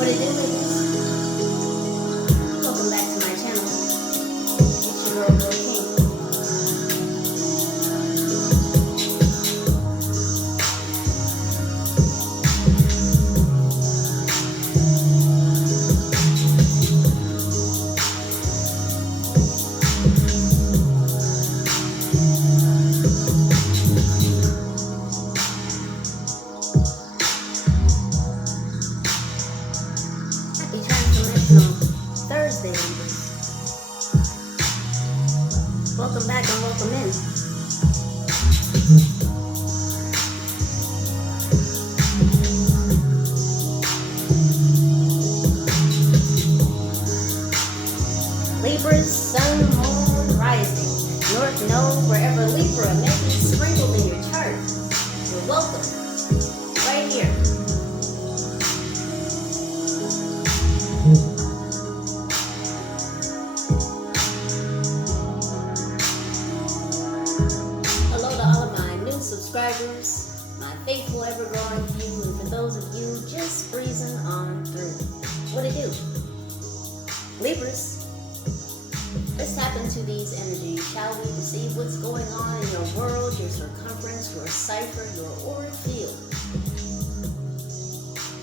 What it is? Welcome back to my channel. It's your girl, King. Thursday. Welcome back and welcome in. Libra's sun, moon, rising. North node, wherever Libra may be sprinkled in your chart. You're welcome. Right here. Subscribers, my faithful ever-growing few, and for those of you just breezing on through. What it do? Libras, let's tap into these energies, shall we, to see what's going on in your world, your circumference, your cipher, your auric field.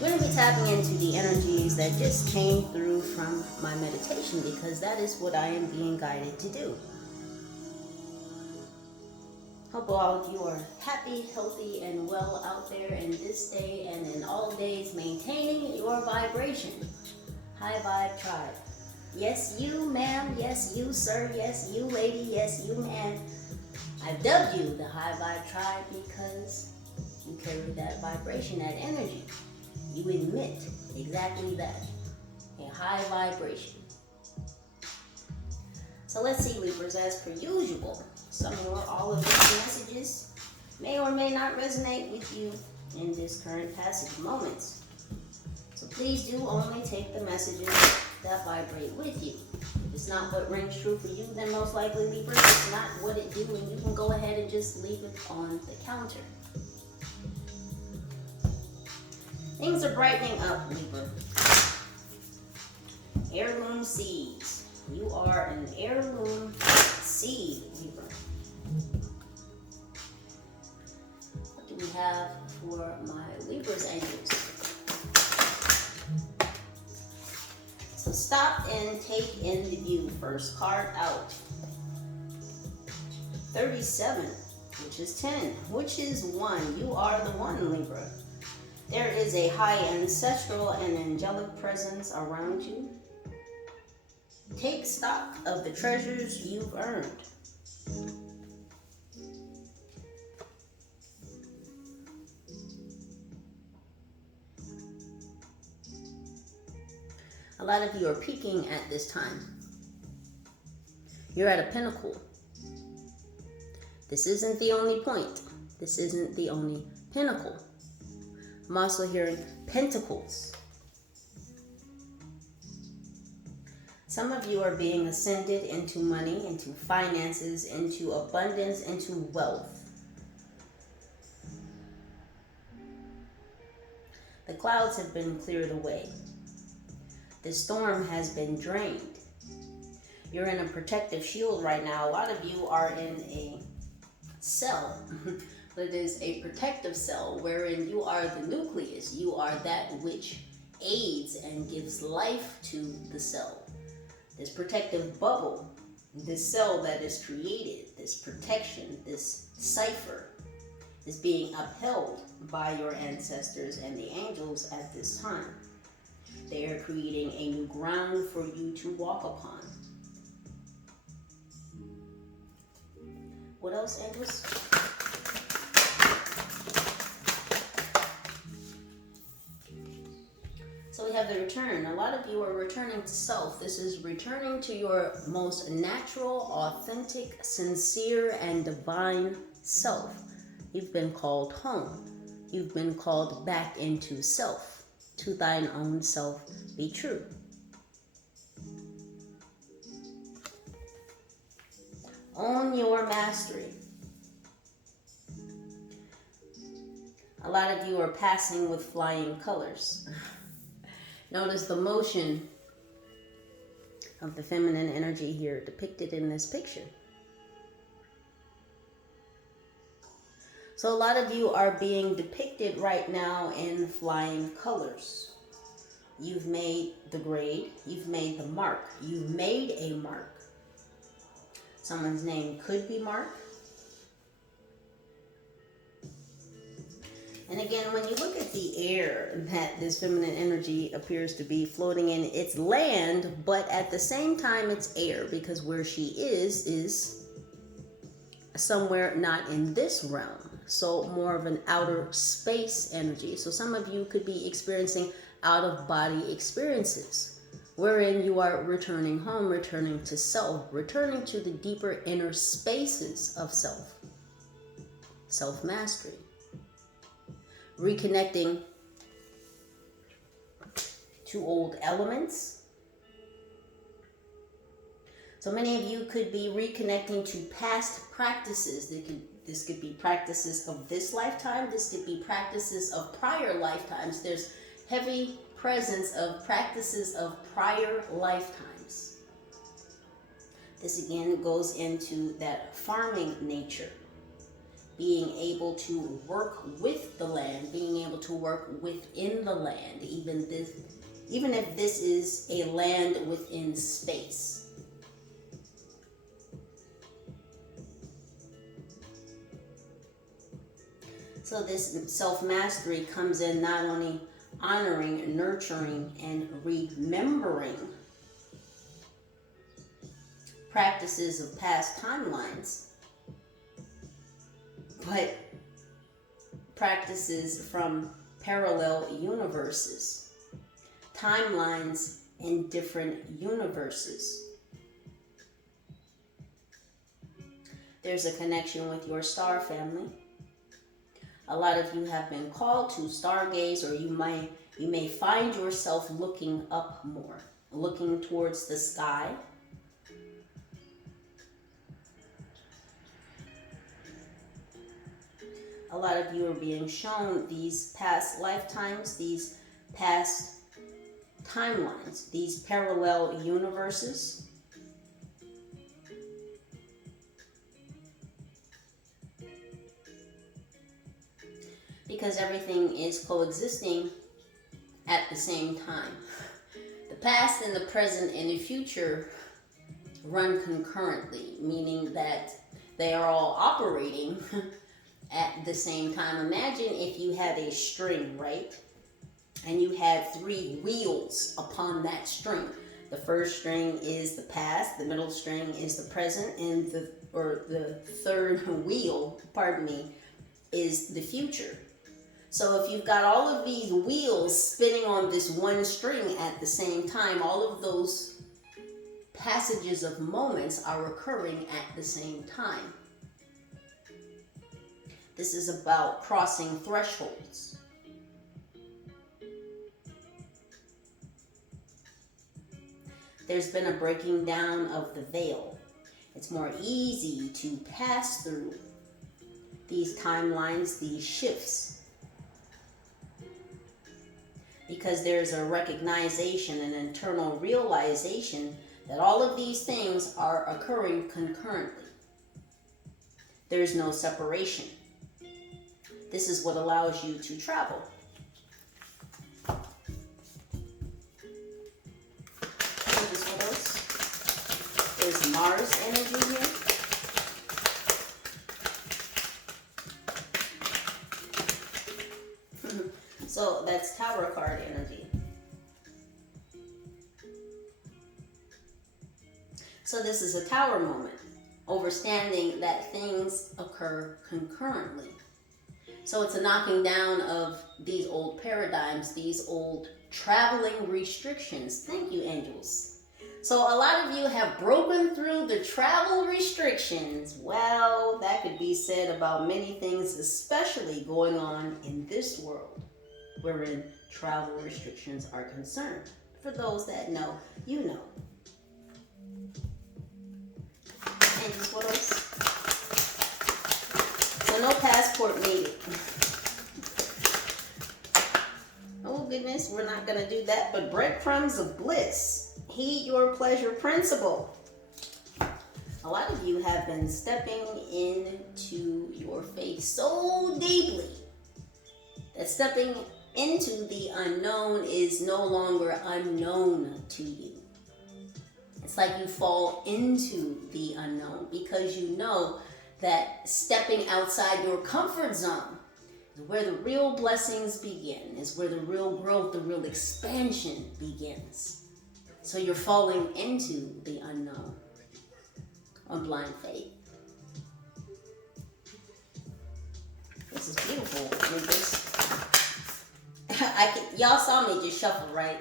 We're going to be tapping into the energies that just came through from my meditation, because that is what I am being guided to do. Hope all of you are happy, healthy, and well out there in this day and in all days, maintaining your vibration. High Vibe Tribe. Yes, you, ma'am. Yes, you, sir. Yes, you, lady. Yes, you, man. I've dubbed you the High Vibe Tribe because you carry that vibration, that energy. You emit exactly that, a high vibration. So let's see, Libras, as per usual. Some or all of these messages may or may not resonate with you in this current passage moments. So please do only take the messages that vibrate with you. If it's not what rings true for you, then most likely, Libra, it's not what it do, and you can go ahead and just leave it on the counter. Things are brightening up, Libra. Heirloom seeds. You are an heirloom seed, Libra. What do we have for my Libra's angels? So stop and take in the view. First card out. 37, which is 10, which is 1. You are the one, Libra. There is a high ancestral and angelic presence around you. Take stock of the treasures you've earned. A lot of you are peaking at this time. You're at a pinnacle. This isn't the only point. This isn't the only pinnacle. I'm also hearing pentacles. Some of you are being ascended into money, into finances, into abundance, into wealth. The clouds have been cleared away. The storm has been drained. You're in a protective shield right now. A lot of you are in a cell, but it is a protective cell wherein you are the nucleus. You are that which aids and gives life to the cell. This protective bubble, this cell that is created, this protection, this cipher is being upheld by your ancestors and the angels at this time. They are creating a new ground for you to walk upon. What else, angels? So we have the return. A lot of you are returning to self. This is returning to your most natural, authentic, sincere, and divine self. You've been called home. You've been called back into self. To thine own self be true. Own your mastery. A lot of you are passing with flying colors. Notice the motion of the feminine energy here depicted in this picture. So a lot of you are being depicted right now in flying colors. You've made the grade, you've made the mark, you've made a mark. Someone's name could be Mark. And again, when you look at the air that this feminine energy appears to be floating in, it's land, but at the same time it's air, because where she is somewhere not in this realm. So more of an outer space energy. So some of you could be experiencing out-of-body experiences, wherein you are returning home, returning to self, returning to the deeper inner spaces of self, self-mastery, reconnecting to old elements. So many of you could be reconnecting to past practices. This could be practices of this lifetime. This could be practices of prior lifetimes. There's heavy presence of practices of prior lifetimes. This again goes into that farming nature. Being able to work with the land, being able to work within the land, even if this is a land within space. So this self-mastery comes in not only honoring, nurturing, and remembering practices of past timelines, but practices from parallel universes, timelines in different universes. There's a connection with your star family. A lot of you have been called to stargaze, or you may find yourself looking up more, looking towards the sky. A lot of you are being shown these past lifetimes, these past timelines, these parallel universes. Because everything is coexisting at the same time. The past and the present and the future run concurrently, meaning that they are all operating at the same time. Imagine if you had a string, right? And you had 3 wheels upon that string. The first string is the past, the middle string is the present, and the third wheel, is the future. So if you've got all of these wheels spinning on this one string at the same time, all of those passages of moments are occurring at the same time. This is about crossing thresholds. There's been a breaking down of the veil. It's more easy to pass through these timelines, these shifts, because there's a recognition, an internal realization that all of these things are occurring concurrently. There's no separation. This is what allows you to travel. There's Mars energy here. So that's Tower card energy. So this is a Tower moment, understanding that things occur concurrently. So it's a knocking down of these old paradigms, these old traveling restrictions. Thank you, angels. So a lot of you have broken through the travel restrictions. Well, that could be said about many things, especially going on in this world, wherein travel restrictions are concerned. For those that know, you know. Angels, what else? So no passport needed. Oh goodness. happiness. We're not going to do that. But breadcrumbs of bliss. Heed your pleasure principle. A lot of you have been stepping into your faith so deeply that stepping into the unknown is no longer unknown to you. It's like you fall into the unknown because you know that stepping outside your comfort zone is where the real blessings begin, is where the real growth, the real expansion begins. So you're falling into the unknown on blind faith. This is beautiful. Y'all saw me just shuffle, right?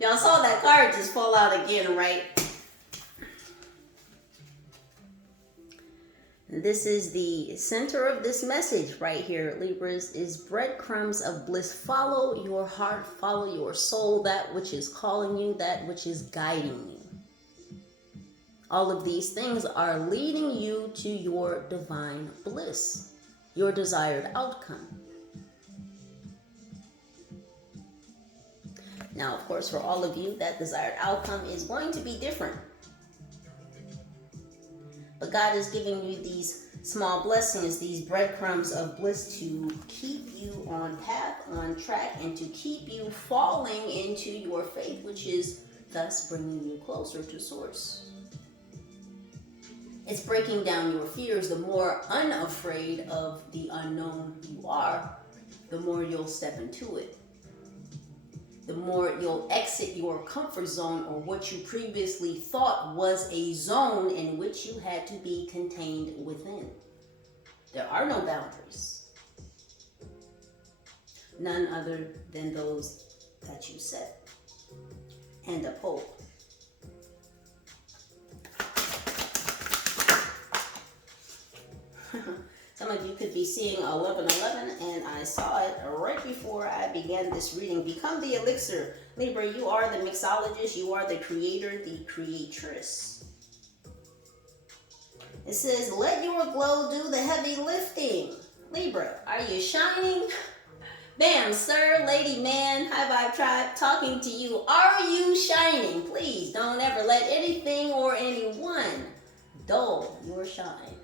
Y'all saw that card just fall out again, right? This is the center of this message right here, Libras, is breadcrumbs of bliss. Follow your heart, follow your soul, that which is calling you, that which is guiding you. All of these things are leading you to your divine bliss, your desired outcome. Now, of course, for all of you, that desired outcome is going to be different. But God is giving you these small blessings, these breadcrumbs of bliss to keep you on path, on track, and to keep you falling into your faith, which is thus bringing you closer to Source. It's breaking down your fears. The more unafraid of the unknown you are, the more you'll step into it. The more you'll exit your comfort zone, or what you previously thought was a zone in which you had to be contained within. There are no boundaries. None other than those that you set and uphold. Some of you could be seeing 1111, and I saw it right before I began this reading. Become the elixir. Libra, you are the mixologist. You are the creator, the creatress. It says, let your glow do the heavy lifting. Libra, are you shining? Bam, sir, lady, man, high vibe tribe, talking to you. Are you shining? Please don't ever let anything or anyone dull your shine.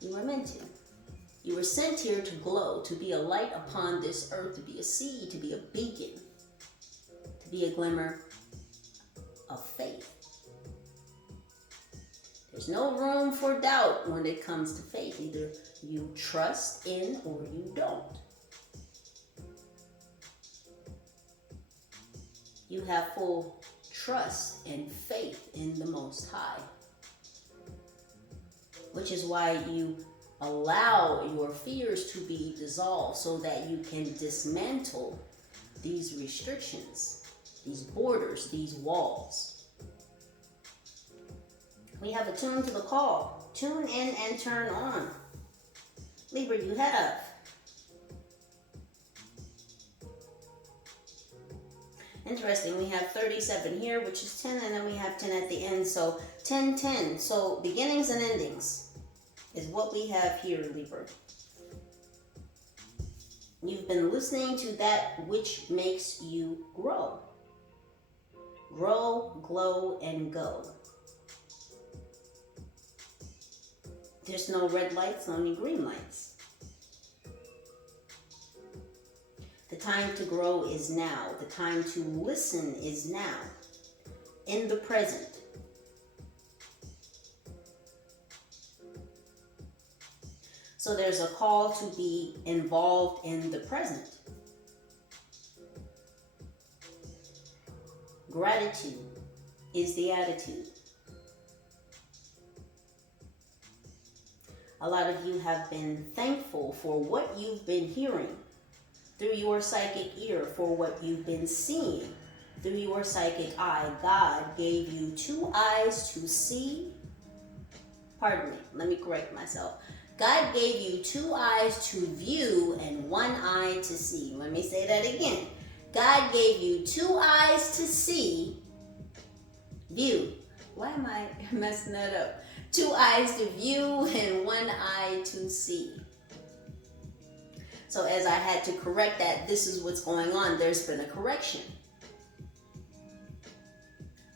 You were meant to. You were sent here to glow, to be a light upon this earth, to be a seed, to be a beacon, to be a glimmer of faith. There's no room for doubt when it comes to faith. Either you trust in or you don't. You have full trust and faith in the Most High, which is why you allow your fears to be dissolved so that you can dismantle these restrictions, these borders, these walls. We have a tune to the call. Tune in and turn on. Libra, you have. Interesting, we have 37 here, which is 10, and then we have 10 at the end, so 10, 10. So beginnings and endings is what we have here, Libra. You've been listening to that which makes you grow. Grow, glow, and go. There's no red lights, only green lights. The time to grow is now. The time to listen is now. In the present. So there's a call to be involved in the present. Gratitude is the attitude. A lot of you have been thankful for what you've been hearing through your psychic ear, for what you've been seeing through your psychic eye. God gave you 2 eyes to see. Pardon me, let me correct myself. God gave you 2 eyes to view and 1 eye to see. Let me say that again. God gave you 2 eyes to see, view. Why am I messing that up? 2 eyes to view and 1 eye to see. So as I had to correct that, this is what's going on. There's been a correction.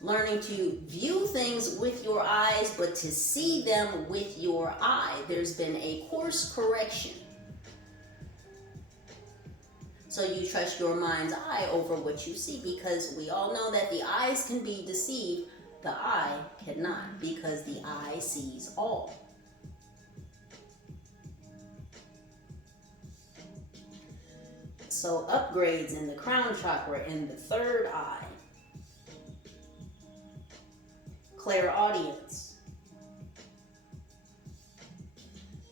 Learning to view things with your eyes, but to see them with your eye. There's been a course correction. So you trust your mind's eye over what you see, because we all know that the eyes can be deceived, the eye cannot, because the eye sees all. So upgrades in the crown chakra, in the third eye. Clairaudience.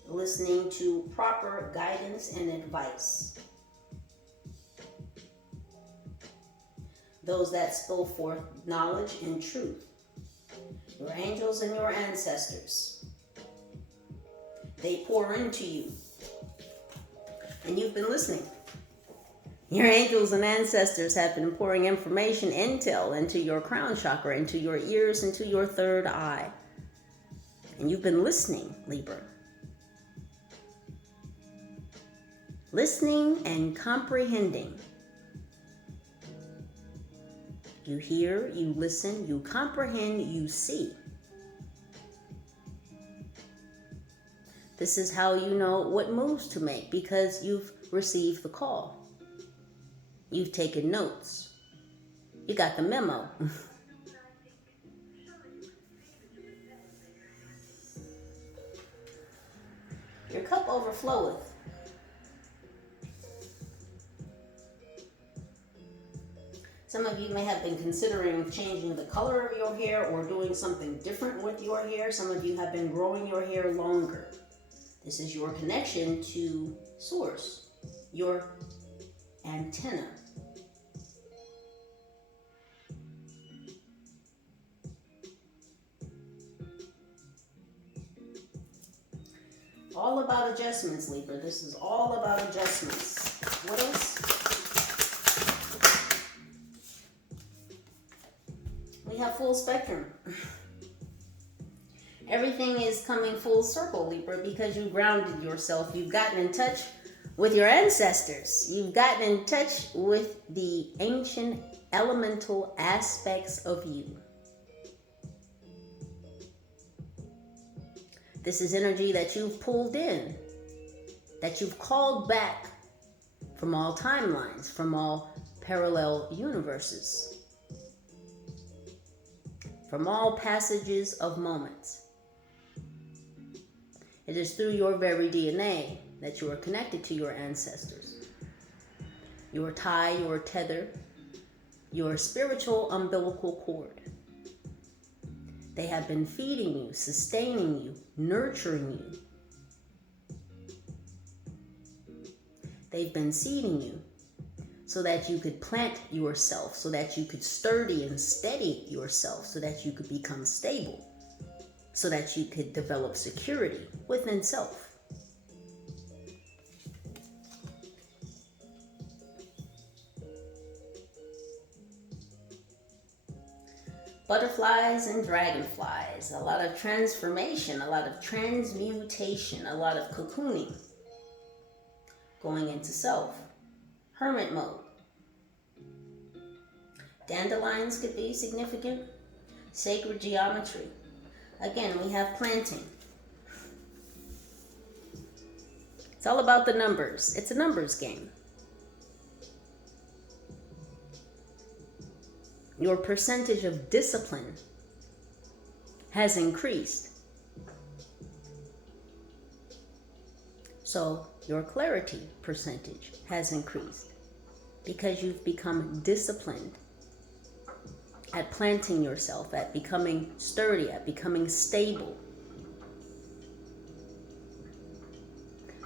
Listening to proper guidance and advice. Those that spill forth knowledge and truth. Your angels and your ancestors. They pour into you. And you've been listening. Your angels and ancestors have been pouring information, intel into your crown chakra, into your ears, into your third eye. And you've been listening, Libra. Listening and comprehending. You hear, you listen, you comprehend, you see. This is how you know what moves to make, because you've received the call. You've taken notes. You got the memo. Your cup overfloweth. Some of you may have been considering changing the color of your hair or doing something different with your hair. Some of you have been growing your hair longer. This is your connection to source, your antenna. All about adjustments, Libra. This is all about adjustments. What else? We have full spectrum. Everything is coming full circle, Libra, because you grounded yourself. You've gotten in touch with your ancestors. You've gotten in touch with the ancient elemental aspects of you. This is energy that you've pulled in, that you've called back from all timelines, from all parallel universes, from all passages of moments. It is through your very DNA that you are connected to your ancestors. Your tie, your tether, your spiritual umbilical cord. They have been feeding you, sustaining you, nurturing you. They've been seeding you so that you could plant yourself, so that you could sturdy and steady yourself, so that you could become stable, so that you could develop security within self. Butterflies and dragonflies, a lot of transformation, a lot of transmutation, a lot of cocooning, going into self, hermit mode. Dandelions could be significant, sacred geometry. Again, we have planting. It's all about the numbers. It's a numbers game. Your percentage of discipline has increased. So your clarity percentage has increased because you've become disciplined at planting yourself, at becoming sturdy, at becoming stable.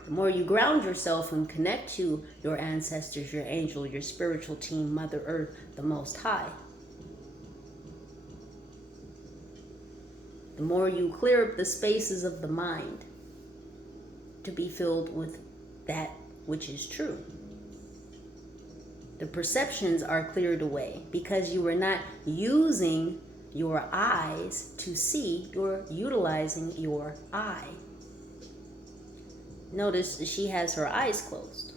The more you ground yourself and connect to your ancestors, your angel, your spiritual team, Mother Earth, the Most High, the more you clear up the spaces of the mind to be filled with that which is true. The perceptions are cleared away because you are not using your eyes to see, you're utilizing your eye. Notice she has her eyes closed.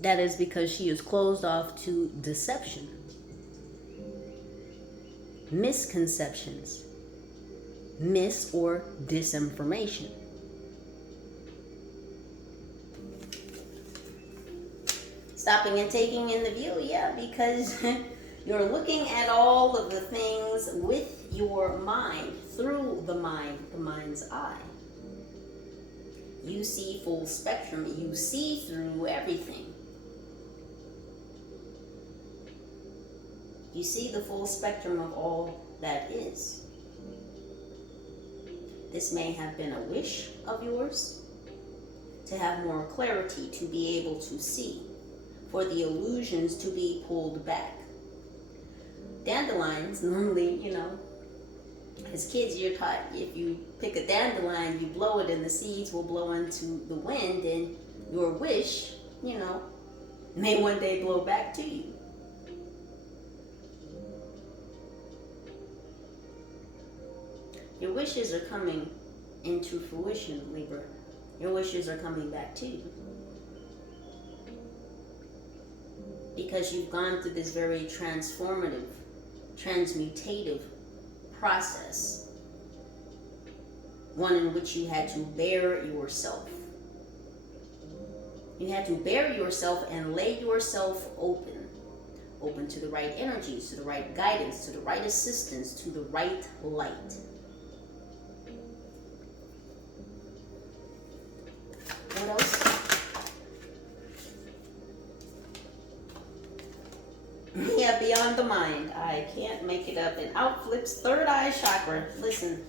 That is because she is closed off to deception, misconceptions, mis or disinformation. Stopping and taking in the view, yeah, because you're looking at all of the things with your mind, through the mind's eye. You see full spectrum, you see through everything. You see the full spectrum of all that is. This may have been a wish of yours to have more clarity, to be able to see, for the illusions to be pulled back. Dandelions, normally, you know, as kids you're taught if you pick a dandelion, you blow it and the seeds will blow into the wind, and your wish, you know, may one day blow back to you. Your wishes are coming into fruition, Libra. Your wishes are coming back to you. Because you've gone through this very transformative, transmutative process. One in which you had to bear yourself. You had to bear yourself and lay yourself open. Open to the right energies, to the right guidance, to the right assistance, to the right light. What else? Yeah, beyond the mind. I can't make it up. And out flips third eye chakra. Listen.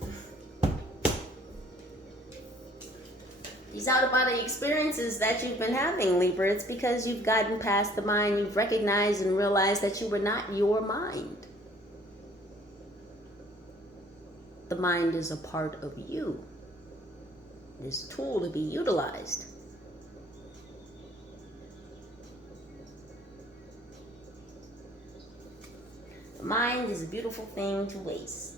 These out-of-body experiences that you've been having, Libra, it's because you've gotten past the mind. You've recognized and realized that you were not your mind. The mind is a part of you. This tool to be utilized. The mind is a beautiful thing to waste.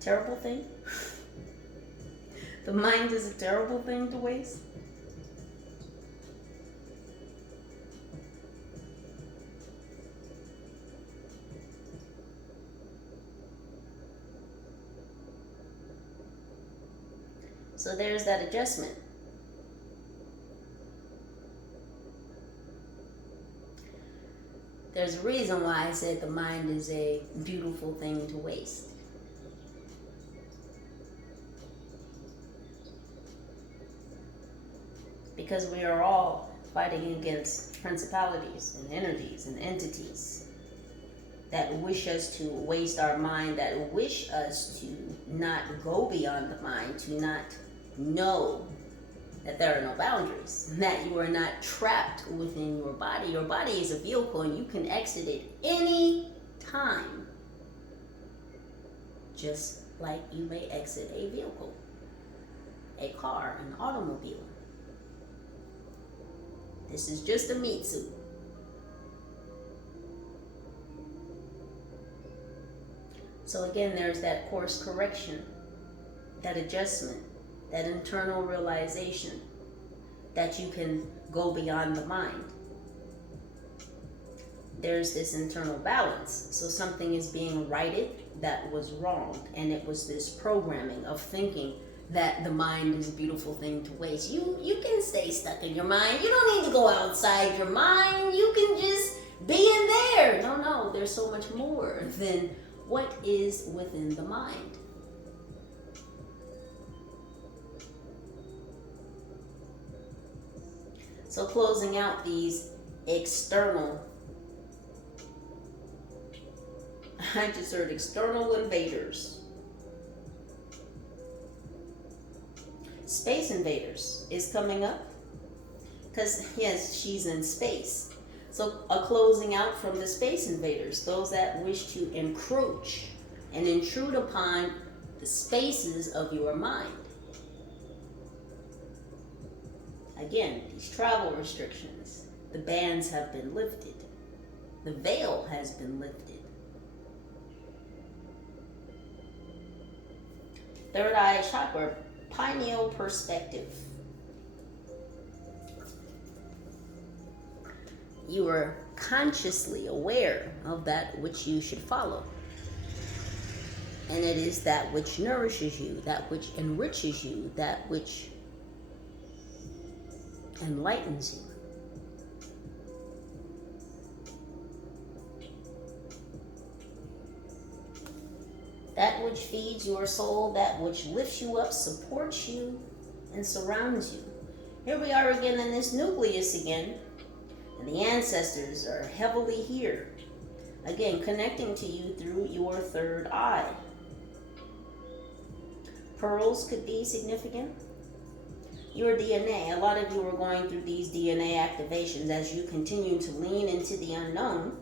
Terrible thing? The mind is a terrible thing to waste? So there's that adjustment. There's a reason why I said the mind is a beautiful thing to waste. Because we are all fighting against principalities and energies and entities that wish us to waste our mind, that wish us to not go beyond the mind, to not know that there are no boundaries, that you are not trapped within your body. Your body is a vehicle and you can exit it any time, just like you may exit a vehicle, a car, an automobile. This is just a meat suit. So again, there's that course correction, that adjustment, that internal realization that you can go beyond the mind. There's this internal balance. So something is being righted that was wrong, and it was this programming of thinking that the mind is a beautiful thing to waste. You can stay stuck in your mind. You don't need to go outside your mind. You can just be in there. No, there's so much more than what is within the mind. So closing out these external, I just heard external invaders. Space invaders is coming up. Because, yes, she's in space. So a closing out from the space invaders, those that wish to encroach and intrude upon the spaces of your mind. Again, these travel restrictions, the bans have been lifted. The veil has been lifted. Third eye chakra, pineal perspective. You are consciously aware of that which you should follow. And it is that which nourishes you, that which enriches you, that which enlightens you. That which feeds your soul, that which lifts you up, supports you, and surrounds you. Here we are again in this nucleus again. And the ancestors are heavily here. Again, connecting to you through your third eye. Pearls could be significant. Your DNA, a lot of you are going through these DNA activations as you continue to lean into the unknown.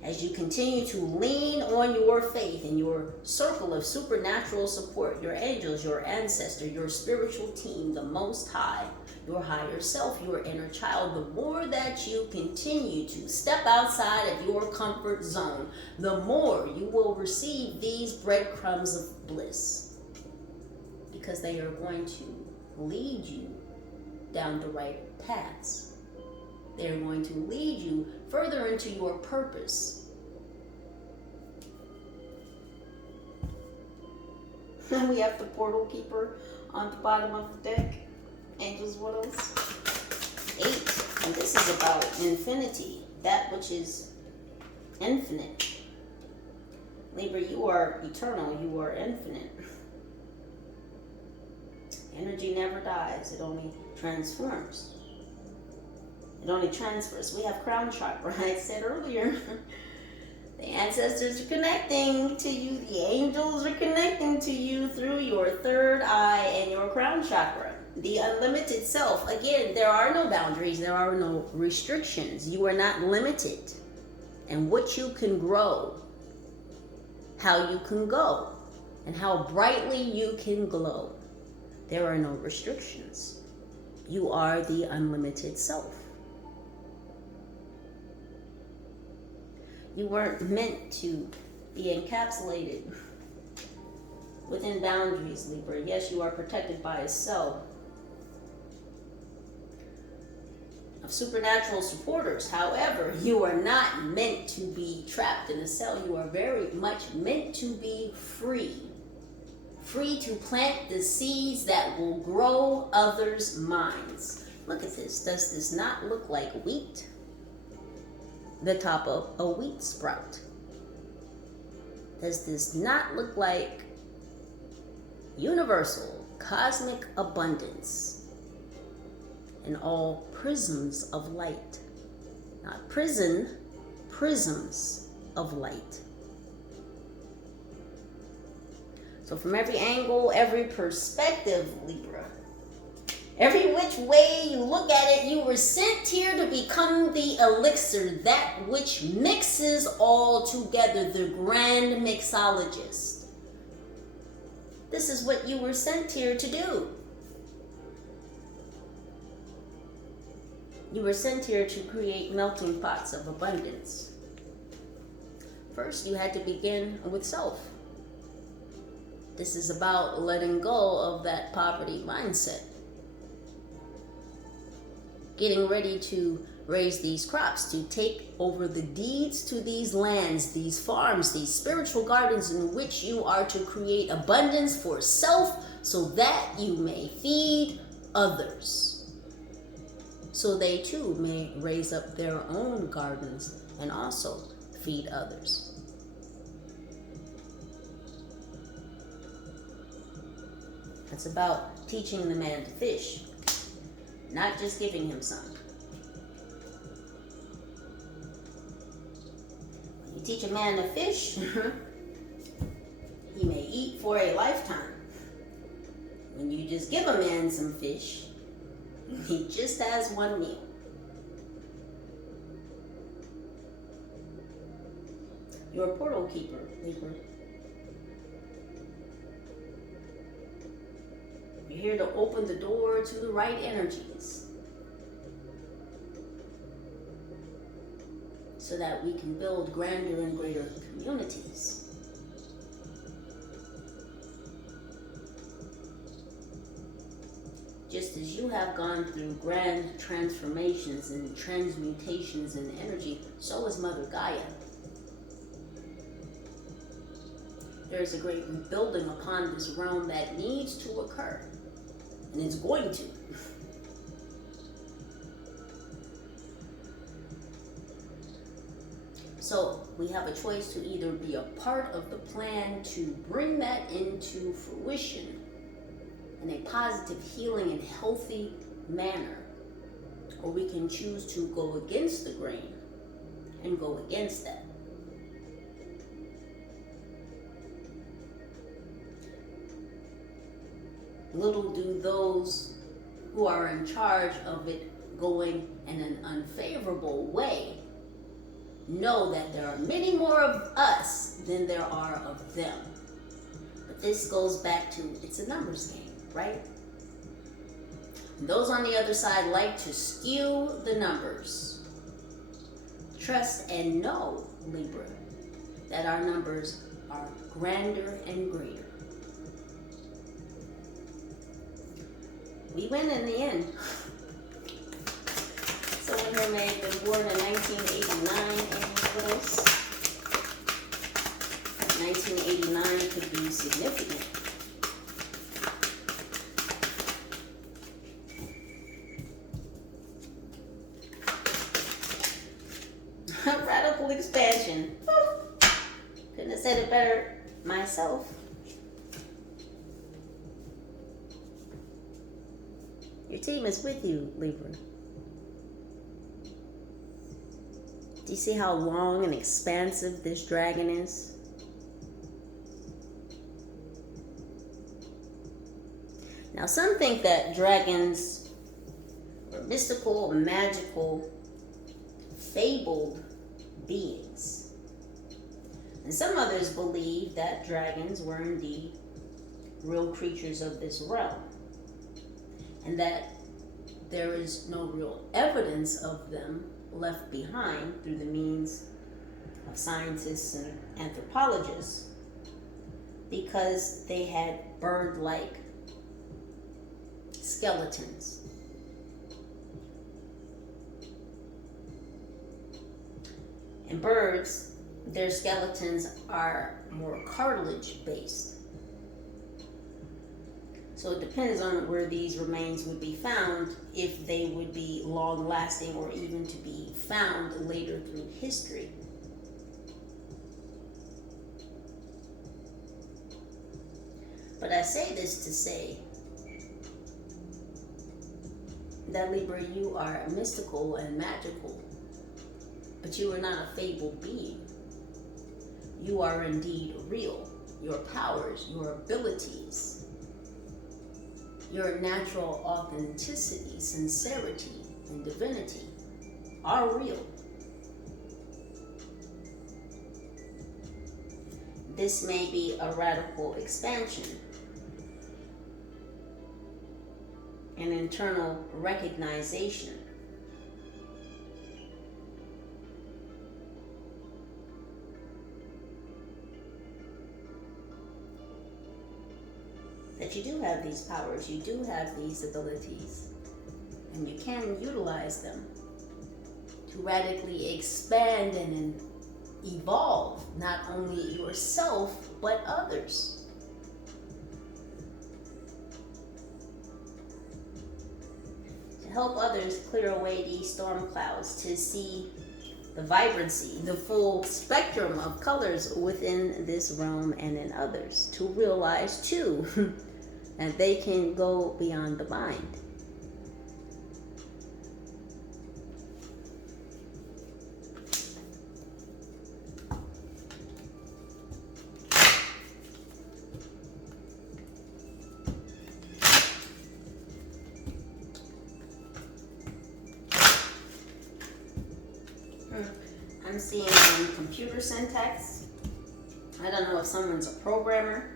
As you continue to lean on your faith and your circle of supernatural support, your angels, your ancestor, your spiritual team, the Most High, your higher self, your inner child, the more that you continue to step outside of your comfort zone, the more you will receive these breadcrumbs of bliss. Because they are going to lead you down the right paths. They're going to lead you further into your purpose. We have the portal keeper on the bottom of the deck. Angels, what else? 8. And this is about infinity. That which is infinite. Libra, you are eternal. You are infinite. Energy never dies. It only transforms. It only transfers. We have crown chakra. I said earlier, the ancestors are connecting to you. The angels are connecting to you through your third eye and your crown chakra. The unlimited self. Again, there are no boundaries. There are no restrictions. You are not limited. And what you can grow, how you can go, and how brightly you can glow. There are no restrictions. You are the unlimited self. You weren't meant to be encapsulated within boundaries, Libra. Yes, you are protected by a cell of supernatural supporters. However, you are not meant to be trapped in a cell. You are very much meant to be free. Free to plant the seeds that will grow others' minds. Look at this. Does this not look like wheat? The top of a wheat sprout. Does this not look like universal cosmic abundance in all prisms of light? Not prison, prisms of light. So from every angle, every perspective, Libra, every which way you look at it, you were sent here to become the elixir, that which mixes all together, the grand mixologist. This is what you were sent here to do. You were sent here to create melting pots of abundance. First, you had to begin with self. This is about letting go of that poverty mindset. Getting ready to raise these crops, to take over the deeds to these lands, these farms, these spiritual gardens in which you are to create abundance for self so that you may feed others. So they too may raise up their own gardens and also feed others. It's about teaching the man to fish, not just giving him some. When you teach a man to fish, he may eat for a lifetime. When you just give a man some fish, he just has one meal. You're a portal keeper, Libra. You're here to open the door to the right energies so that we can build grander and greater communities. just as you have gone through grand transformations and transmutations in energy, so is Mother Gaia. There is a great rebuilding upon this realm that needs to occur, and it's going to. So we have a choice to either be a part of the plan to bring that into fruition in a positive, healing, and healthy manner, or we can choose to go against the grain and go against that. Little do those who are in charge of it going in an unfavorable way know that there are many more of us than there are of them. But this goes back to, it's a numbers game, right? And those on the other side like to skew the numbers. Trust and know, Libra, that our numbers are grander and greater. We win in the end. Someone here may have been born in 1989 and what else? 1989 could be significant. Radical expansion. Couldn't have said it better myself. Your team is with you, Libra. Do you see how long and expansive this dragon is? Now, some think that dragons are mystical, magical, fabled beings. And some others believe that dragons were indeed real creatures of this realm, and that there is no real evidence of them left behind through the means of scientists and anthropologists, because they had bird-like skeletons. And birds, their skeletons are more cartilage-based. So it depends on where these remains would be found, if they would be long-lasting or even to be found later through history. But I say this to say that, Libra, you are mystical and magical, but you are not a fabled being. You are indeed real. Your powers, your abilities, your natural authenticity, sincerity, and divinity are real. This may be a radical expansion, an internal recognition. That you do have these powers, you do have these abilities, and you can utilize them to radically expand and evolve not only yourself, but others. To help others clear away these storm clouds, to see the vibrancy, the full spectrum of colors within this realm and in others, to realize too that they can go beyond the mind. I'm seeing computer syntax. I don't know if someone's a programmer.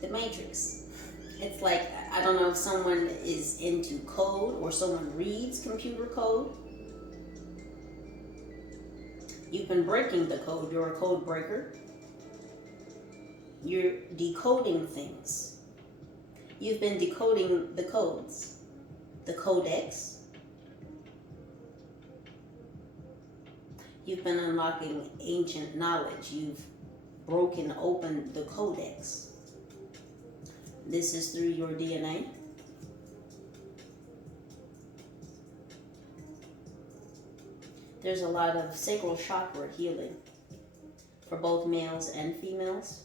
The Matrix. It's like, I don't know if someone is into code or someone reads computer code. You've been breaking the code. You're a code breaker. You're decoding things. You've been decoding the codes, the codex. You've been unlocking ancient knowledge. You've broken open the codex. This is through your DNA. There's a lot of sacral chakra healing for both males and females.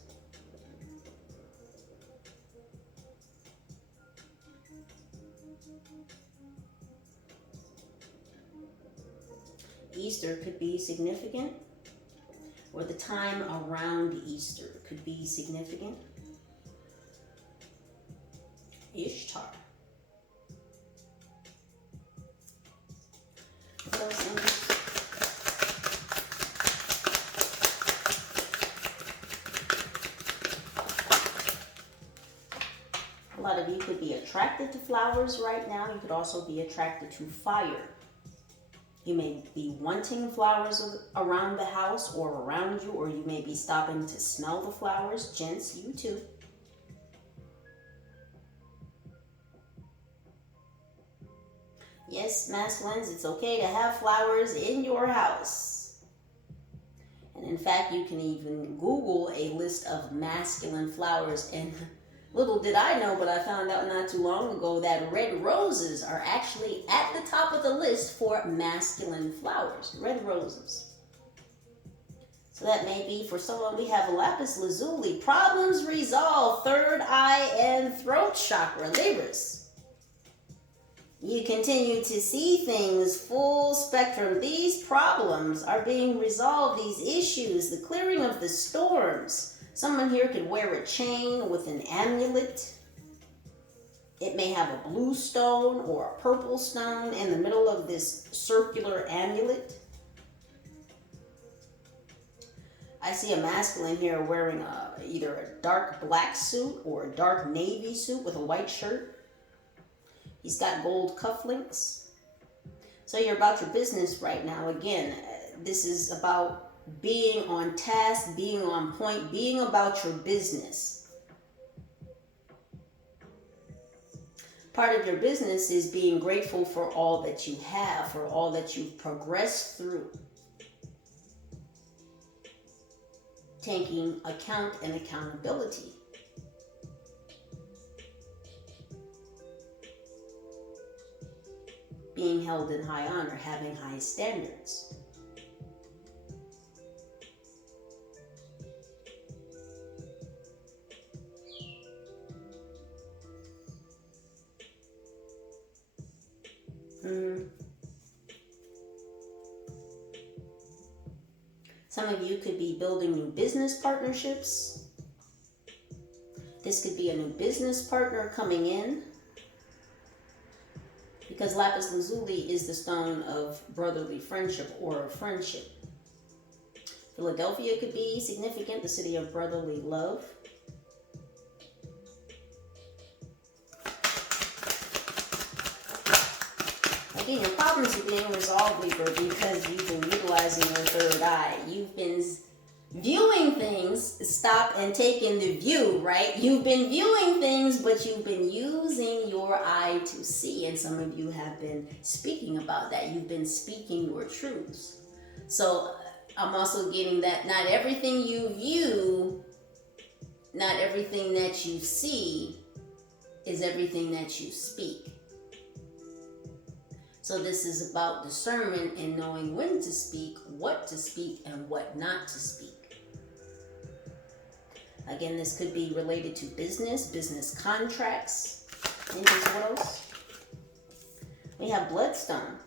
Easter could be significant, or the time around Easter could be significant. Ishtar. What else, Andy? A lot of you could be attracted to flowers right now. You could also be attracted to fire. You may be wanting flowers around the house or around you, or you may be stopping to smell the flowers. Gents, you too. Yes, masculines, it's okay to have flowers in your house. And in fact, you can even Google a list of masculine flowers. And little did I know, but I found out not too long ago that red roses are actually at the top of the list for masculine flowers. Red roses. So that may be for someone. We have lapis lazuli. Problems resolved. Third eye and throat chakra. Libras. You continue to see things full spectrum. These problems are being resolved. These issues. The clearing of the storms. Someone here could wear a chain with an amulet. It may have a blue stone or a purple stone in the middle of this circular amulet. I see a masculine here wearing either a dark black suit or a dark navy suit with a white shirt. He's got gold cufflinks. So you're about your business right now. Again, this is about being on task, being on point, being about your business. Part of your business is being grateful for all that you have, for all that you've progressed through. Taking account and accountability. Being held in high honor, having high standards. Some of you could be building new business partnerships. This could be a new business partner coming in, because lapis lazuli is the stone of brotherly friendship or friendship. Philadelphia could be significant, the city of brotherly love. Again, your problems are being resolved, Libra, because you've been utilizing your third eye. You've been viewing things, stop and take in the view, right? You've been viewing things, but you've been using your eye to see. And some of you have been speaking about that. You've been speaking your truths. So I'm also getting that not everything you view, not everything that you see is everything that you speak. So this is about discernment and knowing when to speak, what to speak, and what not to speak. Again, this could be related to business contracts. And what else? We have bloodstone.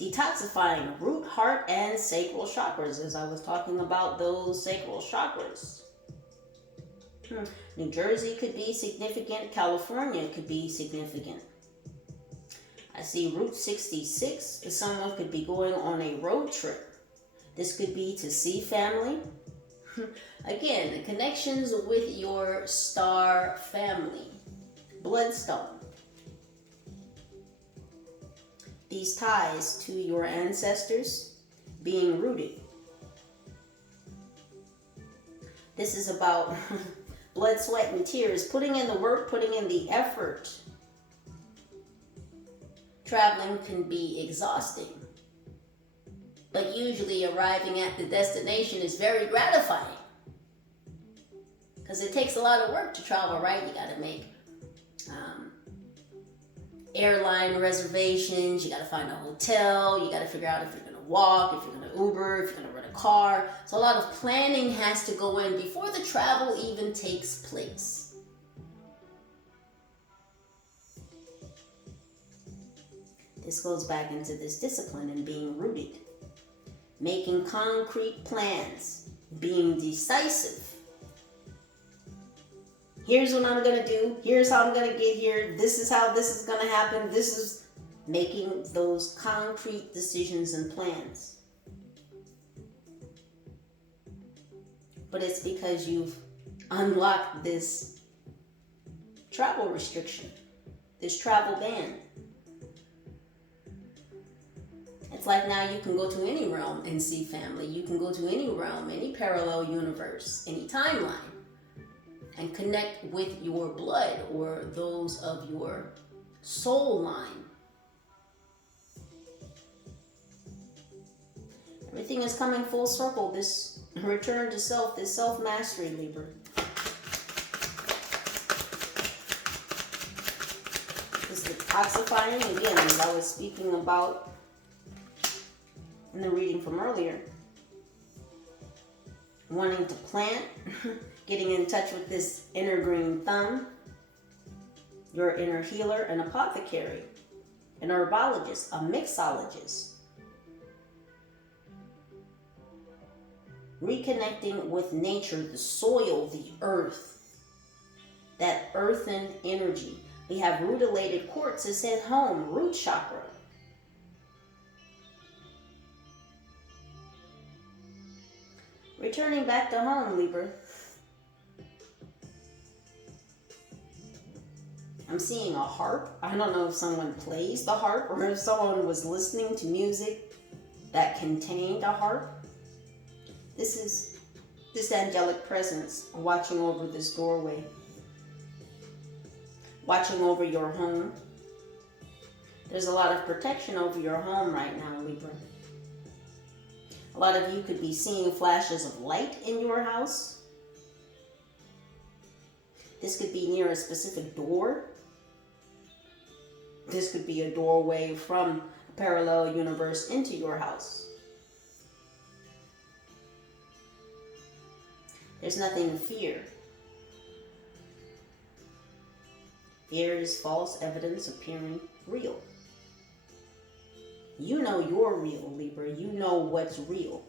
Detoxifying root, heart, and sacral chakras, as I was talking about those sacral chakras. New Jersey could be significant. California could be significant. I see Route 66. Someone could be going on a road trip. This could be to see family. Again, the connections with your star family. Bloodstone. These ties to your ancestors being rooted. This is about blood, sweat, and tears, putting in the work, putting in the effort. Traveling can be exhausting, but usually arriving at the destination is very gratifying because it takes a lot of work to travel, right? You got to make airline reservations, you got to find a hotel, you got to figure out if you're going to walk, if you're going to Uber, if you're going to rent a car. So a lot of planning has to go in before the travel even takes place. This goes back into this discipline and being rooted, making concrete plans, being decisive. Here's what I'm going to do. Here's how I'm going to get here. This is how this is going to happen. This is making those concrete decisions and plans. But it's because you've unlocked this travel restriction, this travel ban. It's like now you can go to any realm and see family. You can go to any realm, any parallel universe, any timeline, and connect with your blood or those of your soul line. Everything is coming full circle. This return to self, this self-mastery, Libra. This is detoxifying, again, as I was speaking about in the reading from earlier. Wanting to plant, getting in touch with this inner green thumb, your inner healer, an apothecary, an herbologist, a mixologist. Reconnecting with nature, the soil, the earth, that earthen energy. We have rutilated quartz is at home, root chakra. Returning back to home, Libra. I'm seeing a harp. I don't know if someone plays the harp or if someone was listening to music that contained a harp. This is this angelic presence watching over this doorway, watching over your home. There's a lot of protection over your home right now, Libra. A lot of you could be seeing flashes of light in your house. This could be near a specific door. This could be a doorway from a parallel universe into your house. There's nothing to fear. Fear is false evidence appearing real. You know you're real, Libra. You know what's real.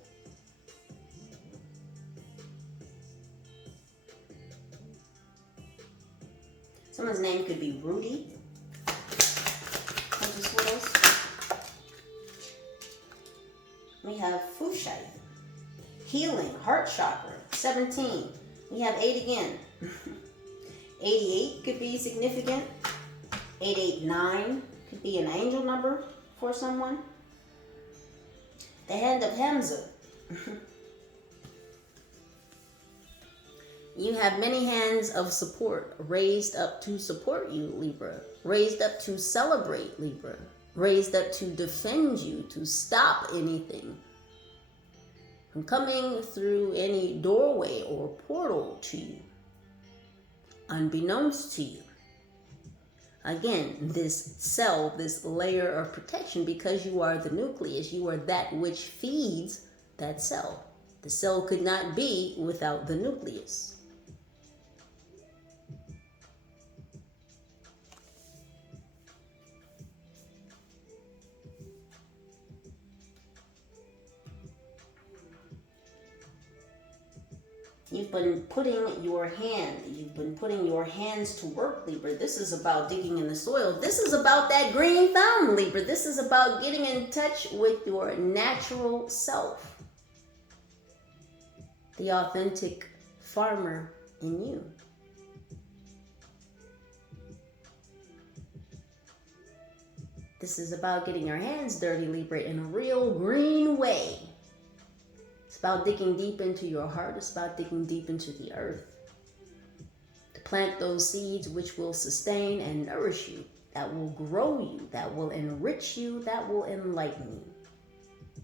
Someone's name could be Rudy. What else? We have Fushai. Healing, heart chakra, 17. We have 8 again. 88 could be significant. 889 could be an angel number for someone. The hand of Hamza. You have many hands of support raised up to support you, Libra. Raised up to celebrate, Libra. Raised up to defend you, to stop anything from coming through any doorway or portal to you, unbeknownst to you. Again, this cell, this layer of protection, because you are the nucleus, you are that which feeds that cell. The cell could not be without the nucleus. You've been putting your hands to work, Libra. This is about digging in the soil. This is about that green thumb, Libra. This is about getting in touch with your natural self. The authentic farmer in you. This is about getting your hands dirty, Libra, in a real green way. It's about digging deep into your heart. It's about digging deep into the earth. plant those seeds which will sustain and nourish you, that will grow you, that will enrich you, that will enlighten you.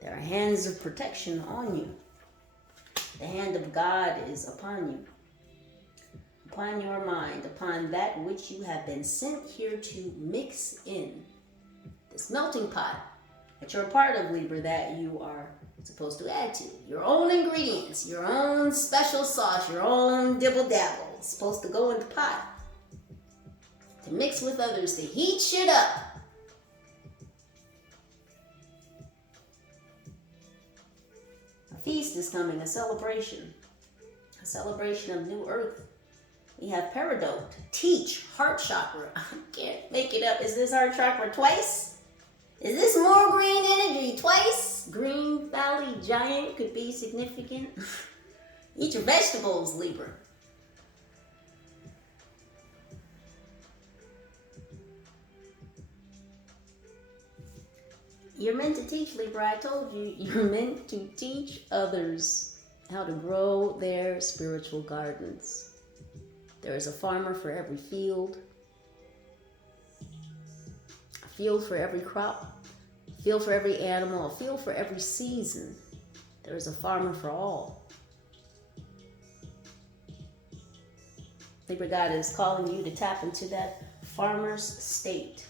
There are hands of protection on you. The hand of God is upon you, upon your mind, upon that which you have been sent here to mix in. This melting pot that you're a part of, Libra, that you are supposed to add to. Your own ingredients, your own special sauce, your own dibble-dabble. It's supposed to go in the pot to mix with others, to heat shit up. A feast is coming, a celebration of new earth. We have Peridot, teach, heart chakra. I can't make it up. Is this heart chakra twice? Is this more green energy twice? Green Valley Giant could be significant. Eat your vegetables, Libra. You're meant to teach, Libra. I told you, you're meant to teach others how to grow their spiritual gardens. There is a farmer for every field. A field for every crop. A field for every animal. A field for every season. There is a farmer for all. Libra, God is calling you to tap into that farmer's state.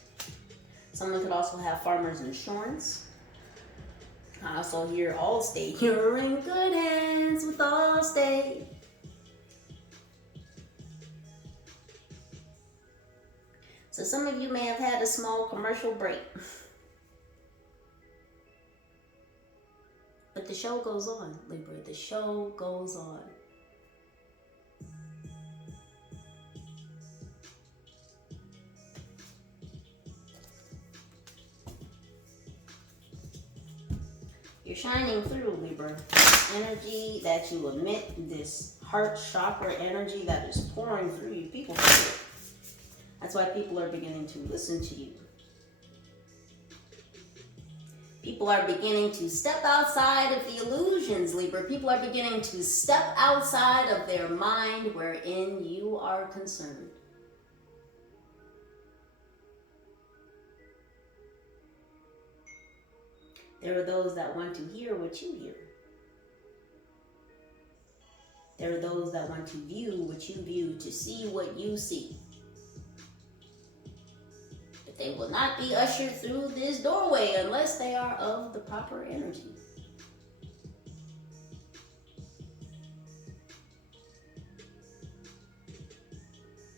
Someone could also have farmer's insurance. I also hear Allstate. You're in good hands with Allstate. So some of you may have had a small commercial break. But the show goes on, Libra. The show goes on. You're shining through, Libra. Energy that you emit, this heart chakra energy that is pouring through you. People feel it. That's why people are beginning to listen to you. People are beginning to step outside of the illusions, Libra. People are beginning to step outside of their mind wherein you are concerned. There are those that want to hear what you hear. There are those that want to view what you view, to see what you see. But they will not be ushered through this doorway unless they are of the proper energy.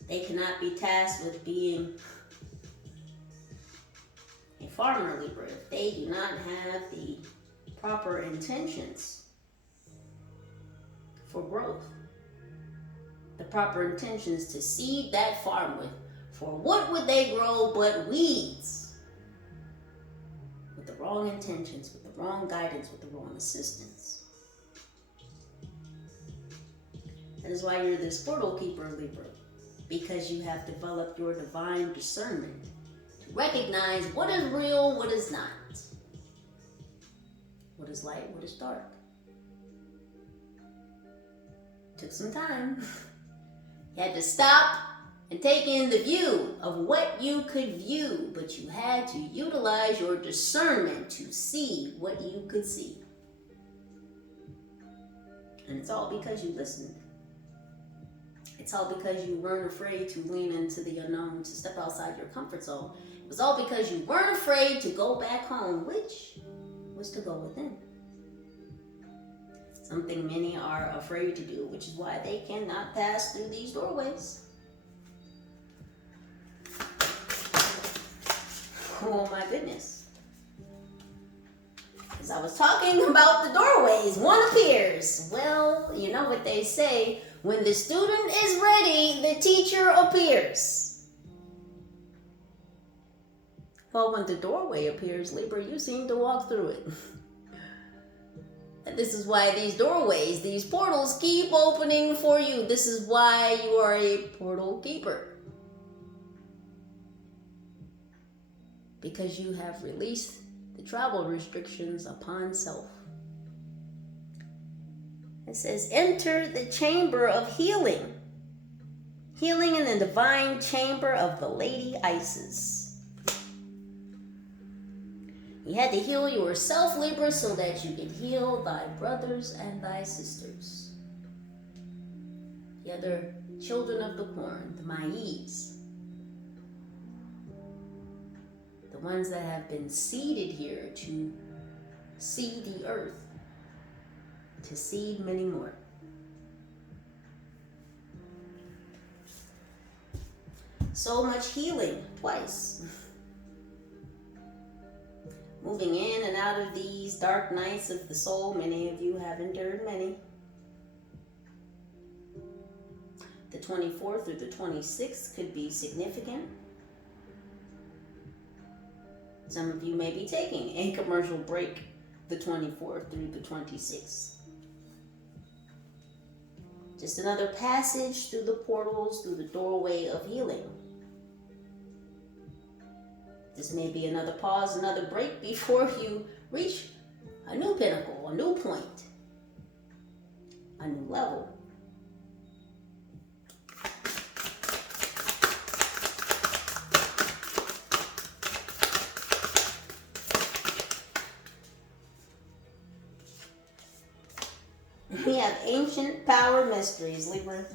They cannot be tasked with being a farmer, Libra, if they do not have the proper intentions for growth, the proper intentions to seed that farm with. For what would they grow but weeds? With the wrong intentions, with the wrong guidance, with the wrong assistance. That is why you're this portal keeper, Libra, because you have developed your divine discernment. Recognize what is real, what is not. What is light, what is dark. Took some time. You had to stop and take in the view of what you could view, but you had to utilize your discernment to see what you could see. And it's all because you listened. It's all because you weren't afraid to lean into the unknown, to step outside your comfort zone. It was all because you weren't afraid to go back home, which was to go within. Something many are afraid to do, which is why they cannot pass through these doorways. Oh my goodness. As I was talking about the doorways, one appears. Well, you know what they say, when the student is ready, the teacher appears. Well, when the doorway appears, Libra, you seem to walk through it. And this is why these doorways, these portals keep opening for you. This is why you are a portal keeper. Because you have released the travel restrictions upon self. It says, enter the chamber of healing. Healing in the divine chamber of the Lady Isis. You had to heal yourself, Libra, so that you could heal thy brothers and thy sisters. The other children of the corn, the maize. The ones that have been seeded here to seed the earth, to seed many more. So much healing twice. Moving in and out of these dark nights of the soul. Many of you have endured many. The 24th through the 26th could be significant. Some of you may be taking a commercial break the 24th through the 26th. Just another passage through the portals, through the doorway of healing. This may be another pause, another break before you reach a new pinnacle, a new point, a new level. We have ancient power mysteries, Libra.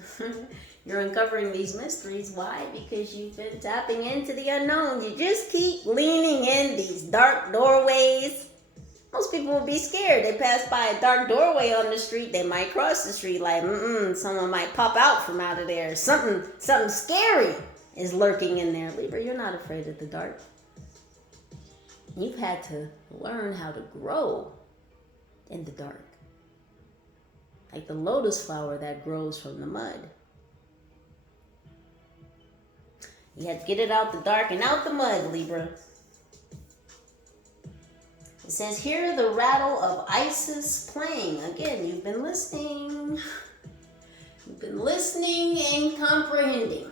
You're uncovering these mysteries. Why? Because you've been tapping into the unknown. You just keep leaning in these dark doorways. Most people will be scared. They pass by a dark doorway on the street. They might cross the street like, someone might pop out from out of there. Something scary is lurking in there. Libra, you're not afraid of the dark. You've had to learn how to grow in the dark. Like the lotus flower that grows from the mud. You had to get it out the dark and out the mud, Libra. It says, hear the rattle of Isis playing. Again, you've been listening. You've been listening and comprehending.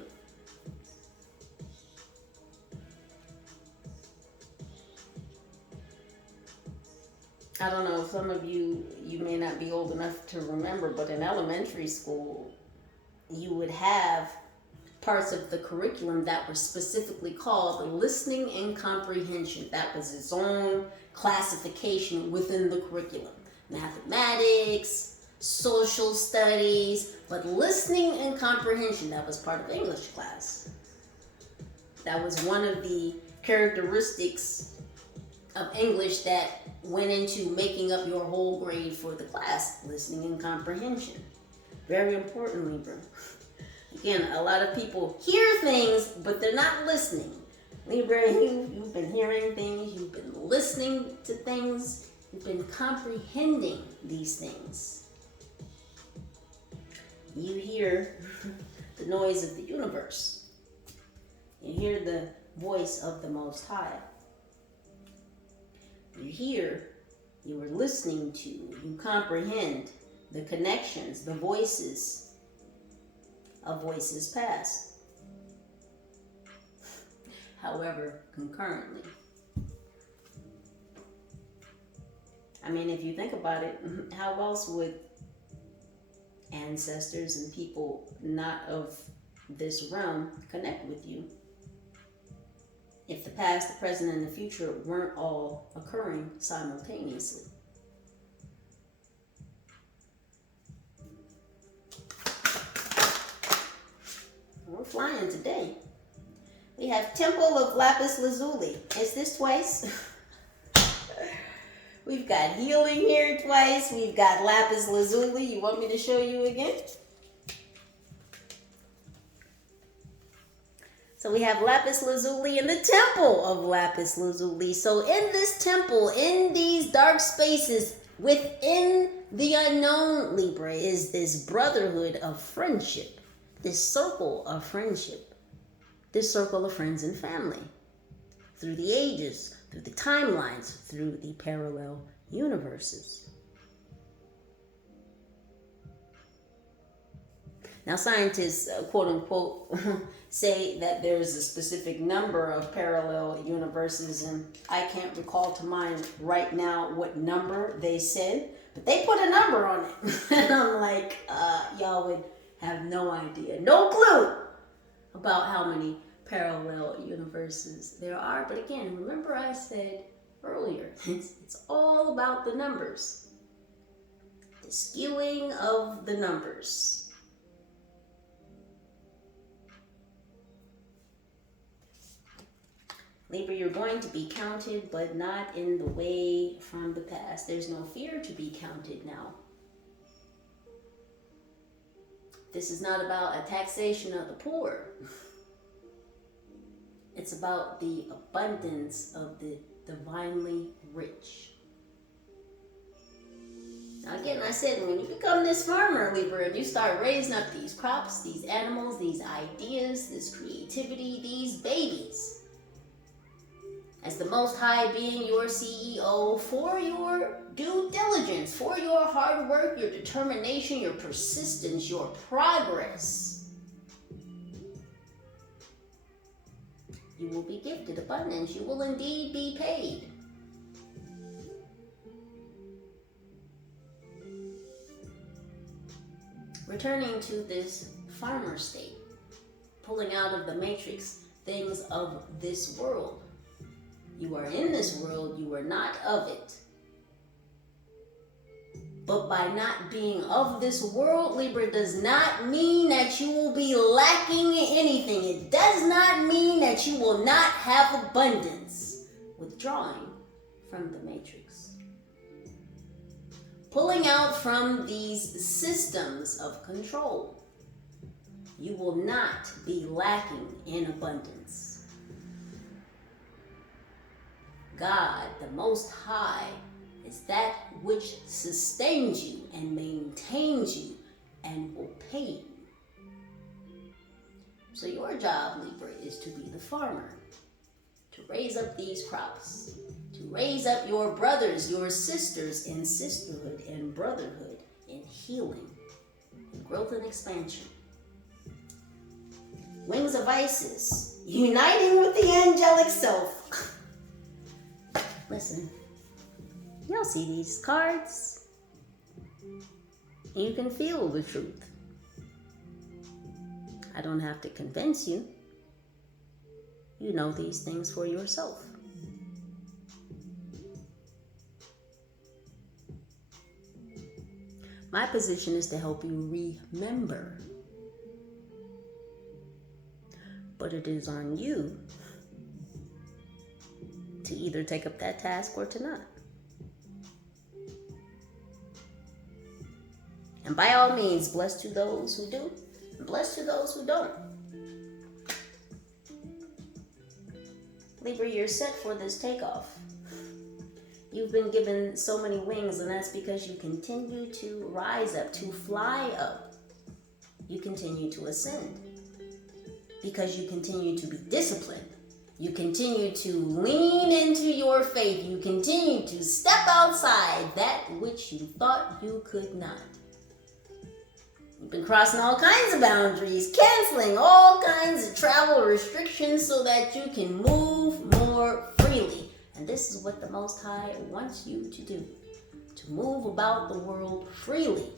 I don't know, some of you may not be old enough to remember, but in elementary school, you would have parts of the curriculum that were specifically called listening and comprehension. That was its own classification within the curriculum. Mathematics, social studies, but listening and comprehension, that was part of English class. That was one of the characteristics of English that went into making up your whole grade for the class, listening and comprehension. Very important, Libra. Again, a lot of people hear things, but they're not listening. Libra, you've been hearing things, you've been listening to things, you've been comprehending these things. You hear the noise of the universe. You hear the voice of the Most High. You hear, you are listening to, you comprehend the connections, the voices of voices past. However, concurrently. I mean, if you think about it, how else would ancestors and people not of this realm connect with you? If the past, the present, and the future weren't all occurring simultaneously. We're flying today. We have Temple of Lapis Lazuli. Is this twice? We've got healing here twice. We've got Lapis Lazuli. You want me to show you again? So we have Lapis Lazuli in the Temple of Lapis Lazuli. So in this temple, in these dark spaces, within the unknown, Libra, is this brotherhood of friendship, this circle of friendship, this circle of friends and family, through the ages, through the timelines, through the parallel universes. Now, scientists, quote unquote, say that there's a specific number of parallel universes, and I can't recall to mind right now what number they said, but they put a number on it. And I'm like, y'all would have no idea, no clue about how many parallel universes there are. But again, remember I said earlier, it's all about the numbers. The skewing of the numbers. Libra, you're going to be counted, but not in the way from the past. There's no fear to be counted now. This is not about a taxation of the poor. It's about the abundance of the divinely rich. Now again, I said, when you become this farmer, Libra, and you start raising up these crops, these animals, these ideas, this creativity, these babies, as the Most High being your CEO, for your due diligence, for your hard work, your determination, your persistence, your progress, you will be gifted abundance. You will indeed be paid. Returning to this farmer state, pulling out of the matrix things of this world. You are in this world, you are not of it. But by not being of this world, Libra, does not mean that you will be lacking in anything. It does not mean that you will not have abundance. Withdrawing from the matrix. Pulling out from these systems of control. You will not be lacking in abundance. God, the Most High, is that which sustains you and maintains you and will pay you. So your job, Libra, is to be the farmer, to raise up these crops, to raise up your brothers, your sisters in sisterhood and brotherhood, in healing, in growth and expansion. Wings of Isis, uniting with the angelic self. Listen, y'all see these cards? You can feel the truth. I don't have to convince you. You know these things for yourself. My position is to help you remember. But it is on you to either take up that task or to not. And by all means, blessed to those who do, and blessed to those who don't. Libra, you're set for this takeoff. You've been given so many wings, and that's because you continue to rise up, to fly up. You continue to ascend. Because you continue to be disciplined. You continue to lean into your faith. You continue to step outside that which you thought you could not. You've been crossing all kinds of boundaries, canceling all kinds of travel restrictions so that you can move more freely. And this is what the Most High wants you to do. To move about the world freely.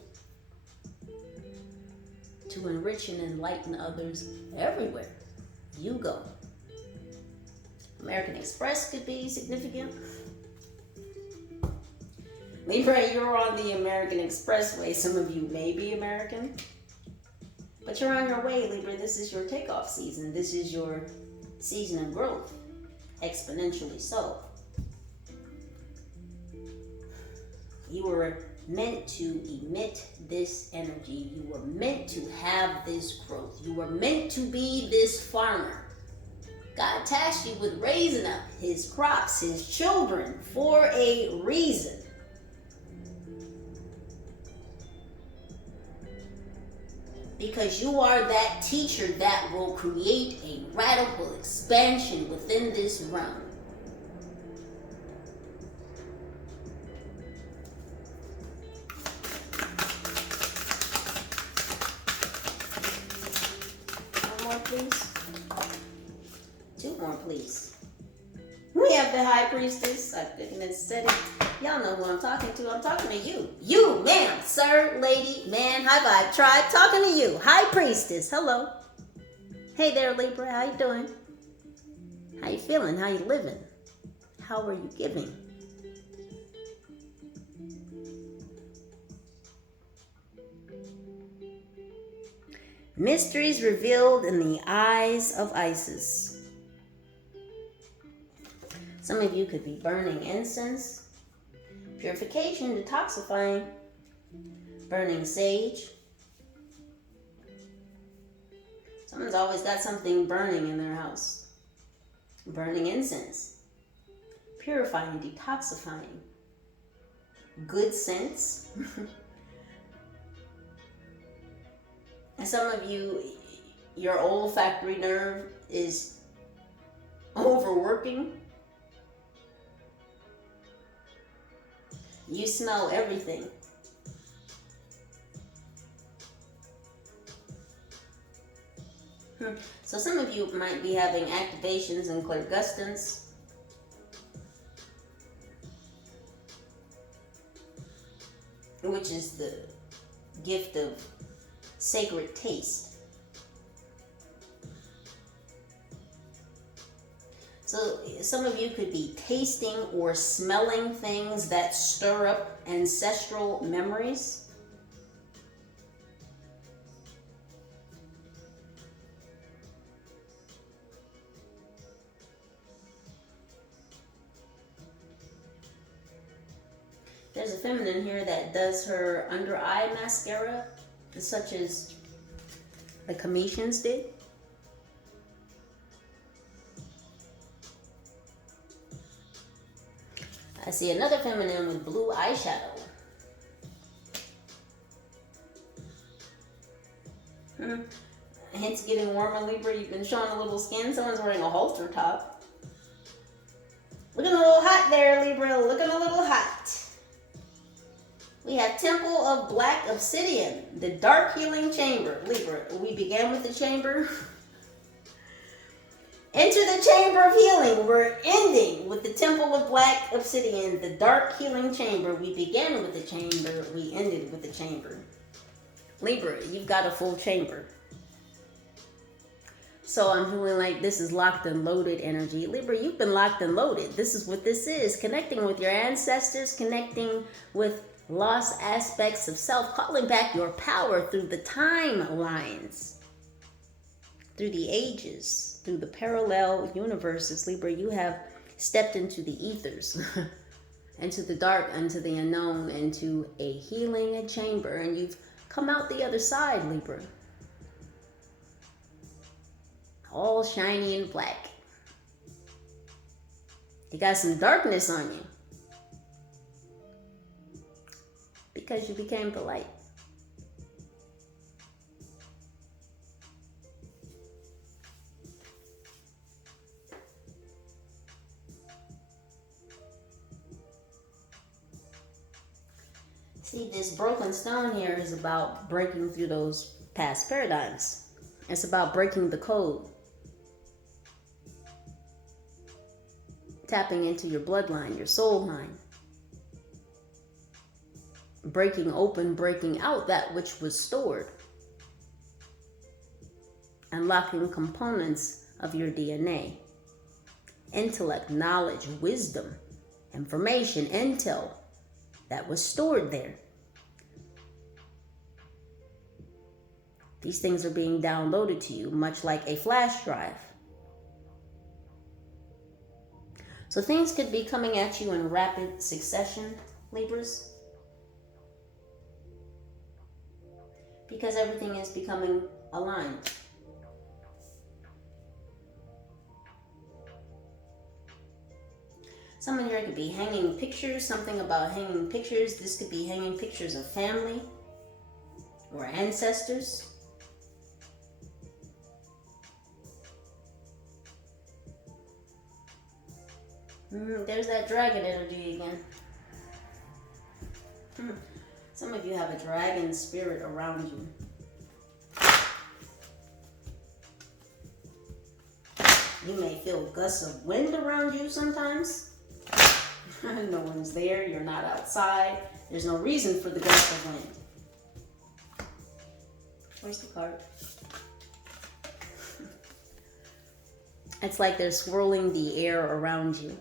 To enrich and enlighten others everywhere you go. American Express could be significant. Libra, you're on the American Expressway. Some of you may be American, but you're on your way, Libra. This is your takeoff season. This is your season of growth, exponentially so. You were meant to emit this energy. You were meant to have this growth. You were meant to be this farmer. God tasked you with raising up his crops, his children, for a reason. Because you are that teacher that will create a radical expansion within this realm. Please. 2 more, please. We have the High Priestess. I couldn't have said it. Y'all know who I'm talking to. I'm talking to you. You, ma'am, sir, lady, man, high vibe, tribe, talking to you. High Priestess. Hello. Hey there, Libra. How you doing? How you feeling? How you living? How are you giving? Mysteries revealed in the eyes of Isis. Some of you could be burning incense, purification, detoxifying, burning sage. Someone's always got something burning in their house. Burning incense, purifying, detoxifying, good scents. And some of you, your olfactory nerve is overworking. You smell everything. So some of you might be having activations and clairgustance. Which is the gift of sacred taste. So some of you could be tasting or smelling things that stir up ancestral memories. There's a feminine here that does her under eye mascara, such as the Cometians did. I see another feminine with blue eyeshadow. Hence getting warmer, Libra. You've been showing a little skin. Someone's wearing a halter top. Looking a little hot there, Libra. Looking a little hot. We have Temple of Black Obsidian, the Dark Healing Chamber. Libra, we began with the chamber. Enter the Chamber of Healing. We're ending with the Temple of Black Obsidian, the Dark Healing Chamber. We began with the chamber. We ended with the chamber. Libra, you've got a full chamber. So I'm feeling like this is locked and loaded energy. Libra, you've been locked and loaded. This is what this is. Connecting with your ancestors, connecting with lost aspects of self, calling back your power through the timelines, through the ages, through the parallel universes. Libra, you have stepped into the ethers, into the dark, into the unknown, into a healing chamber, and you've come out the other side, Libra. All shiny and black. You got some darkness on you. Because you became the light. See, this broken stone here is about breaking through those past paradigms. It's about breaking the code. Tapping into your bloodline, your soul line. Breaking open, breaking out that which was stored. Unlocking components of your DNA. Intellect, knowledge, wisdom, information, intel that was stored there. These things are being downloaded to you, much like a flash drive. So things could be coming at you in rapid succession, Libras. Because everything is becoming aligned. Someone here could be hanging pictures, something about hanging pictures. This could be hanging pictures of family or ancestors. There's that dragon energy again. Some of you have a dragon spirit around you. You may feel gusts of wind around you sometimes. No one's there. You're not outside. There's no reason for the gust of wind. Where's the card? It's like they're swirling the air around you.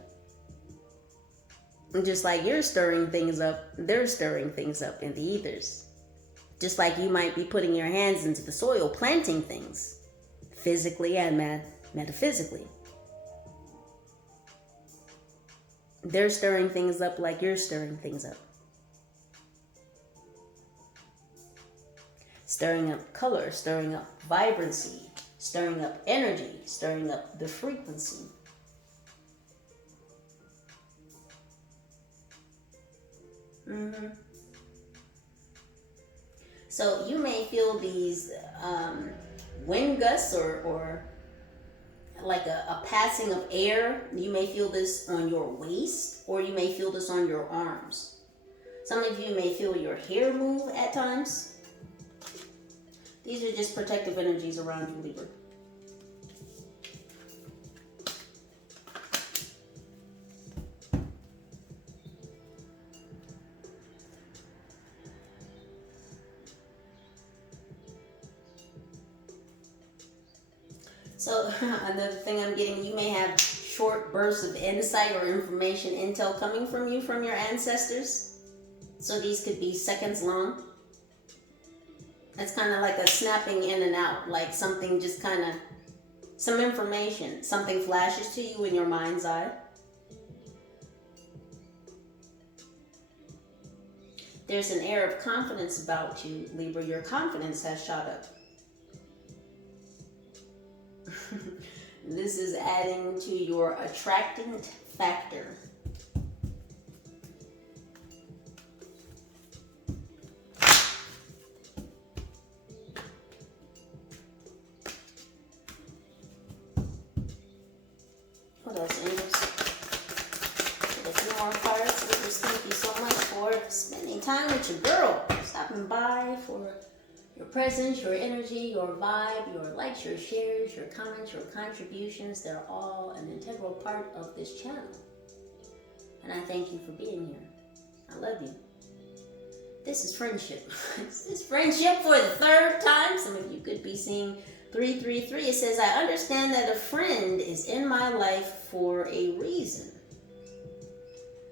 And just like you're stirring things up, they're stirring things up in the ethers. Just like you might be putting your hands into the soil, planting things, physically and metaphysically. They're stirring things up like you're stirring things up. Stirring up color, stirring up vibrancy, stirring up energy, stirring up the frequency. So you may feel these wind gusts or like a passing of air. You may feel this on your waist, or you may feel this on your arms. Some of you may feel your hair move at times. These are just protective energies around you, Libra. So another thing I'm getting, you may have short bursts of insight or information, intel coming from you from your ancestors. So these could be seconds long. It's kind of like a snapping in and out, like something just kind of, some information, something flashes to you in your mind's eye. There's an air of confidence about you, Libra. Your confidence has shot up. This is adding to your attracting factor. What else, angels? Get a few more cards. Libras, thank you so much for spending time with your girl. Stopping by for your presence, your energy, your vibe, your likes, your shares, your comments, your contributions. They're all an integral part of this channel. And I thank you for being here. I love you. This is friendship. This is friendship for the third time. Some of you could be seeing 333. It says, I understand that a friend is in my life for a reason.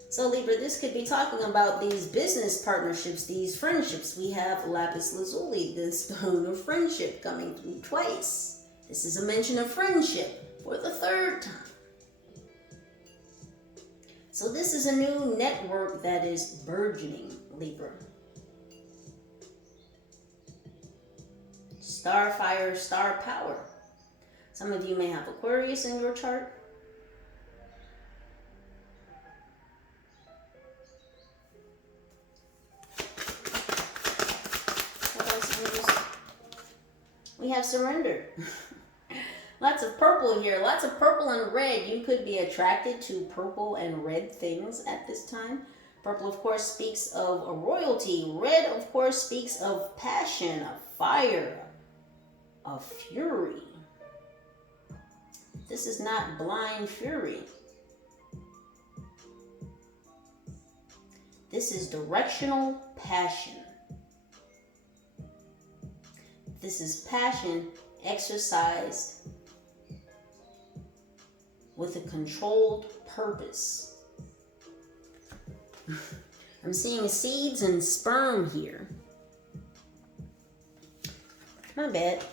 So Libra, this could be talking about these business partnerships, these friendships. We have lapis lazuli, the stone of friendship, coming through twice. This is a mention of friendship for the third time. So this is a new network that is burgeoning, Libra. Star fire, star power. Some of you may have Aquarius in your chart. We have surrender. Lots of purple here. Lots of purple and red. You could be attracted to purple and red things at this time. Purple, of course, speaks of a royalty. Red, of course, speaks of passion, of fire, of fury. This is not blind fury. This is directional passion. This is passion exercised with a controlled purpose. I'm seeing seeds and sperm here. My bad.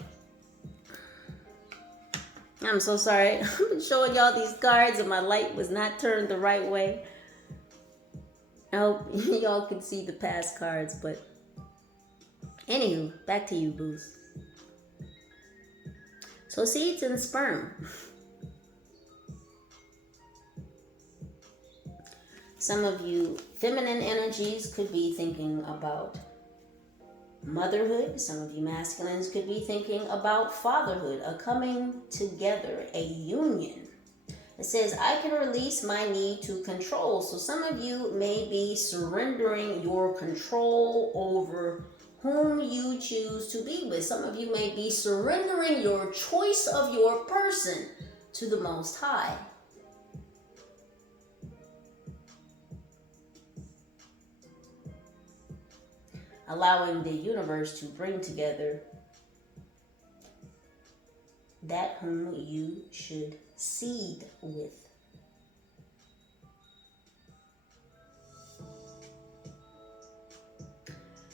I'm so sorry. I've been showing y'all these cards and my light was not turned the right way. I hope y'all can see the past cards, but anywho, back to you, boos. So seeds and sperm. Some of you feminine energies could be thinking about motherhood. Some of you masculines could be thinking about fatherhood, a coming together, a union. It says, I can release my need to control. So some of you may be surrendering your control over whom you choose to be with. Some of you may be surrendering your choice of your person to the Most High. Allowing the universe to bring together that whom you should seed with.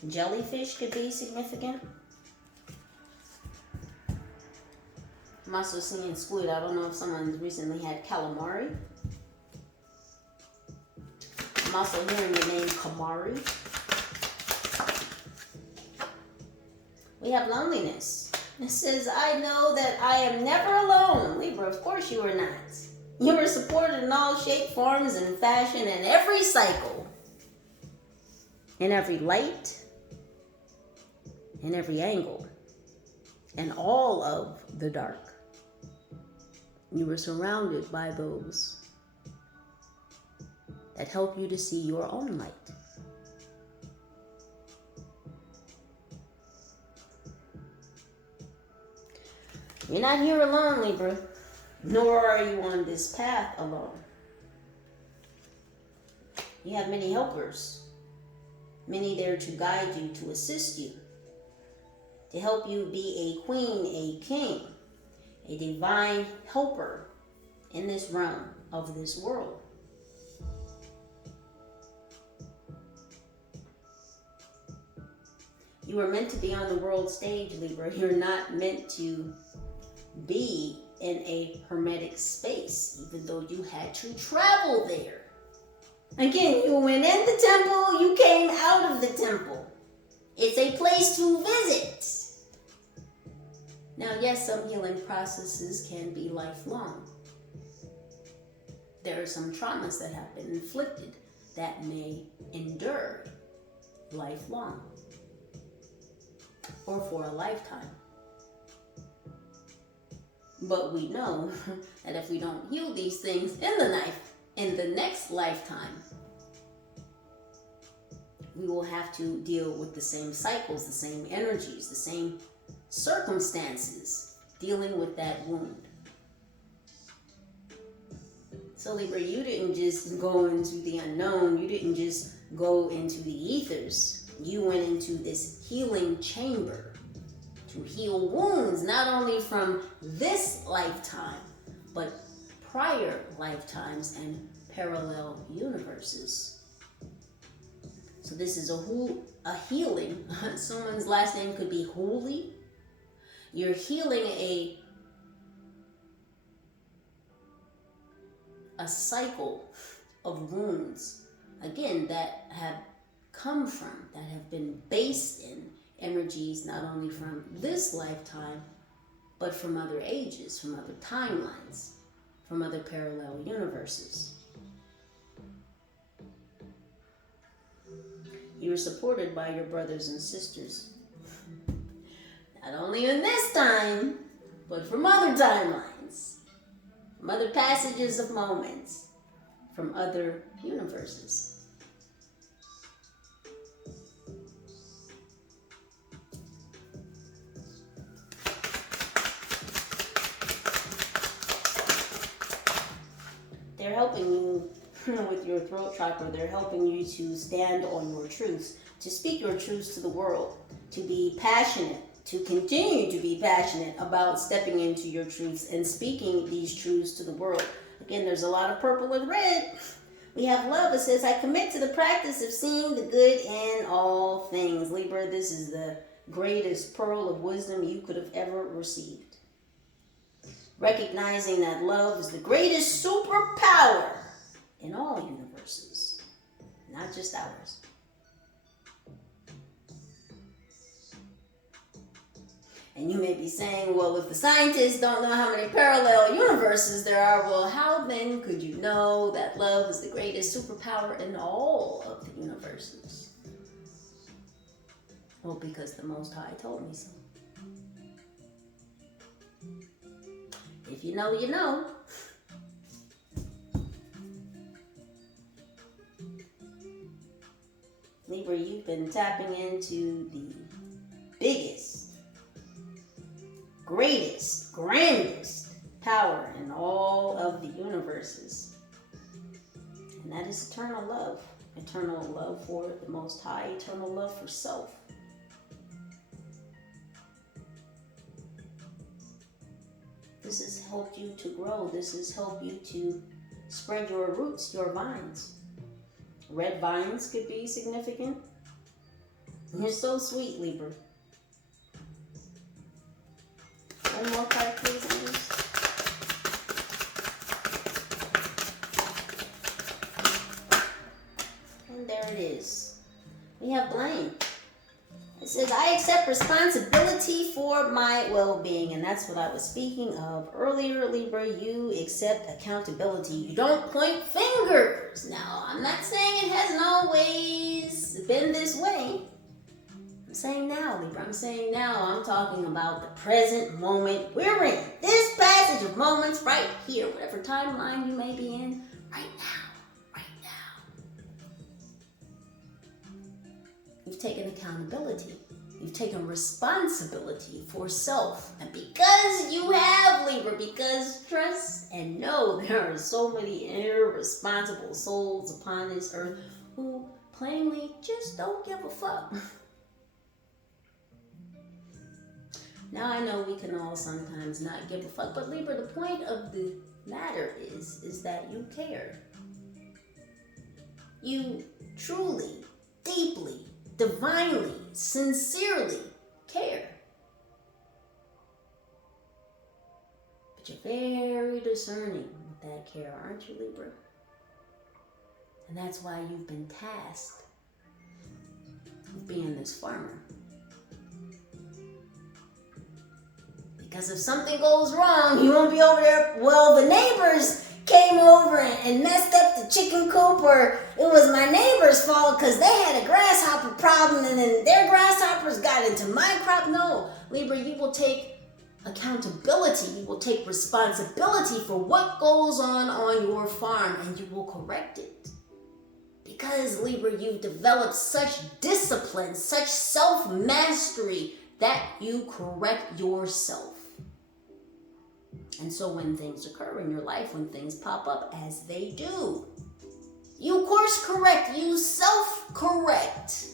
Jellyfish could be significant. I'm also seeing squid. I don't know if someone's recently had calamari. I'm also hearing the name Kamari. We have loneliness. It says, I know that I am never alone. Libra, of course you are not. You are supported in all shape, forms, and fashion, in every cycle, in every light, in every angle, and all of the dark. You were surrounded by those that help you to see your own light. You're not here alone, Libra, nor are you on this path alone. You have many helpers, many there to guide you, to assist you, to help you be a queen, a king, a divine helper in this realm of this world. You were meant to be on the world stage, Libra. You're not meant to be in a hermetic space, even though you had to travel there. Again, you went in the temple, you came out of the temple. It's a place to visit. Now, yes, some healing processes can be lifelong. There are some traumas that have been inflicted that may endure lifelong or for a lifetime. But we know that if we don't heal these things in the next lifetime, we will have to deal with the same cycles, the same energies, the same circumstances, dealing with that wound. So Libra, you didn't just go into the unknown. You didn't just go into the ethers. You went into this healing chamber to heal wounds, not only from this lifetime, but prior lifetimes and parallel universes. So this is a healing. Someone's last name could be Holy. You're healing a cycle of wounds, again, that have come from, that have been based in energies not only from this lifetime, but from other ages, from other timelines, from other parallel universes. You are supported by your brothers and sisters, not only in this time, but from other timelines, from other passages of moments, from other universes. They're helping you with your throat chakra. They're helping you to stand on your truths, to speak your truths to the world, to be passionate, to continue to be passionate about stepping into your truths and speaking these truths to the world. Again, there's a lot of purple and red. We have love. It says, I commit to the practice of seeing the good in all things. Libra, this is the greatest pearl of wisdom you could have ever received. Recognizing that love is the greatest superpower in all universes, not just ours. And you may be saying, well, if the scientists don't know how many parallel universes there are, well, how then could you know that love is the greatest superpower in all of the universes? Well, because the Most High told me so. If you know, you know. Libra, you've been tapping into the biggest, greatest, grandest power in all of the universes. And that is eternal love. Eternal love for the Most High, eternal love for self. This has helped you to grow. This has helped you to spread your roots, your vines. Red vines could be significant. You're so sweet, Libra. One more card, please, please. And there it is. We have blame. It says, I accept responsibility for my well-being. And that's what I was speaking of earlier, Libra. You accept accountability. You don't point fingers. Now, I'm not saying it hasn't always been this way. I'm saying now, Libra. I'm saying now. I'm talking about the present moment we're in. This passage of moments right here, whatever timeline you may be in, right now. Right now. You've taken accountability. You've taken responsibility for self. And because you have, Libra, because trust and know there are so many irresponsible souls upon this earth who plainly just don't give a fuck. Now I know we can all sometimes not give a fuck, but Libra, the point of the matter is that you care. You truly, deeply, divinely, sincerely care. But you're very discerning with that care, aren't you, Libra? And that's why you've been tasked with being this farmer. Because if something goes wrong, you won't be over there. Well, the neighbors came over and messed up the chicken coop, or it was my neighbor's fault because they had a grasshopper problem and then their grasshoppers got into my crop. No, Libra, you will take accountability. You will take responsibility for what goes on your farm, and you will correct it. Because, Libra, you've developed such discipline, such self-mastery that you correct yourself. And so when things occur in your life, when things pop up, as they do, you course correct, you self-correct.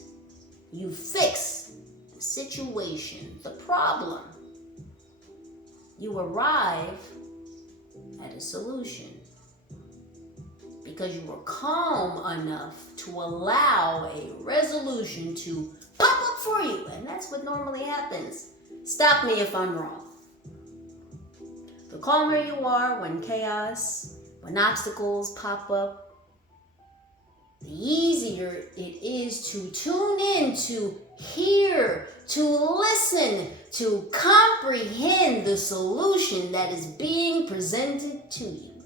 You fix the situation, the problem. You arrive at a solution because you were calm enough to allow a resolution to pop up for you. And that's what normally happens. Stop me if I'm wrong. The calmer you are when chaos, when obstacles pop up, the easier it is to tune in, to hear, to listen, to comprehend the solution that is being presented to you.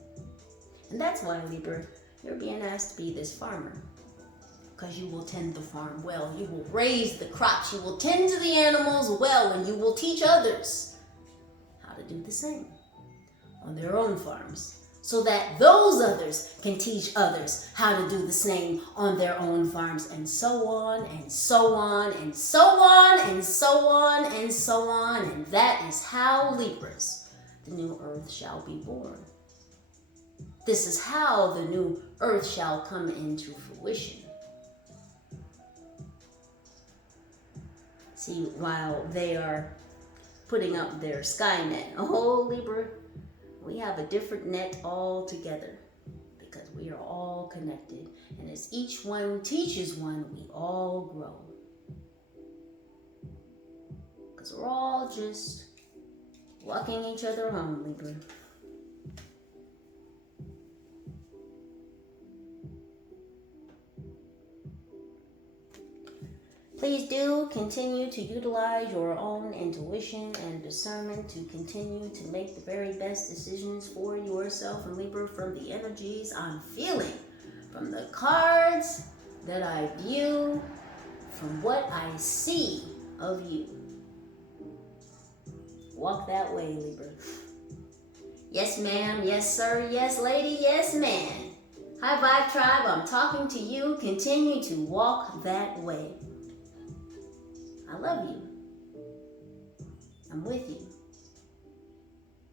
And that's why, Libra, you're being asked to be this farmer. Because you will tend the farm well. You will raise the crops. You will tend to the animals well. And you will teach others how to do the same on their own farms, so that those others can teach others how to do the same on their own farms, and so on, and so on, and so on, and so on, and so on. And that is how, Libras, the new earth shall be born. This is how the new earth shall come into fruition. See, while they are putting up their sky net, oh, Libra, we have a different net altogether because we are all connected. And as each one teaches one, we all grow. Because we're all just walking each other home, Libra. Please do continue to utilize your own intuition and discernment to continue to make the very best decisions for yourself. And Libra, from the energies I'm feeling, from the cards that I view, from what I see of you, walk that way, Libra. Yes, ma'am. Yes, sir. Yes, lady. Yes, man. High Vibe Tribe, I'm talking to you. Continue to walk that way. I love you. I'm with you.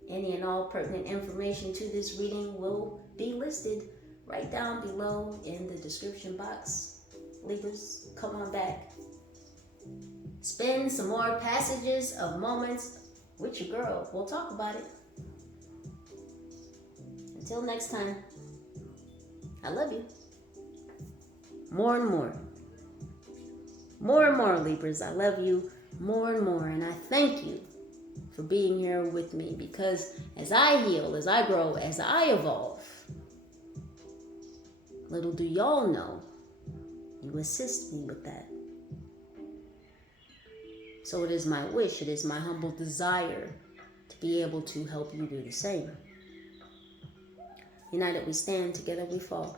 Any and all pertinent information to this reading will be listed right down below in the description box. Libras, come on back. Spend some more passages of moments with your girl. We'll talk about it. Until next time, I love you. More and more. More and more, Libras. I love you more and more. And I thank you for being here with me, because as I heal, as I grow, as I evolve, little do y'all know, you assist me with that. So it is my wish, it is my humble desire to be able to help you do the same. United we stand, together we fall.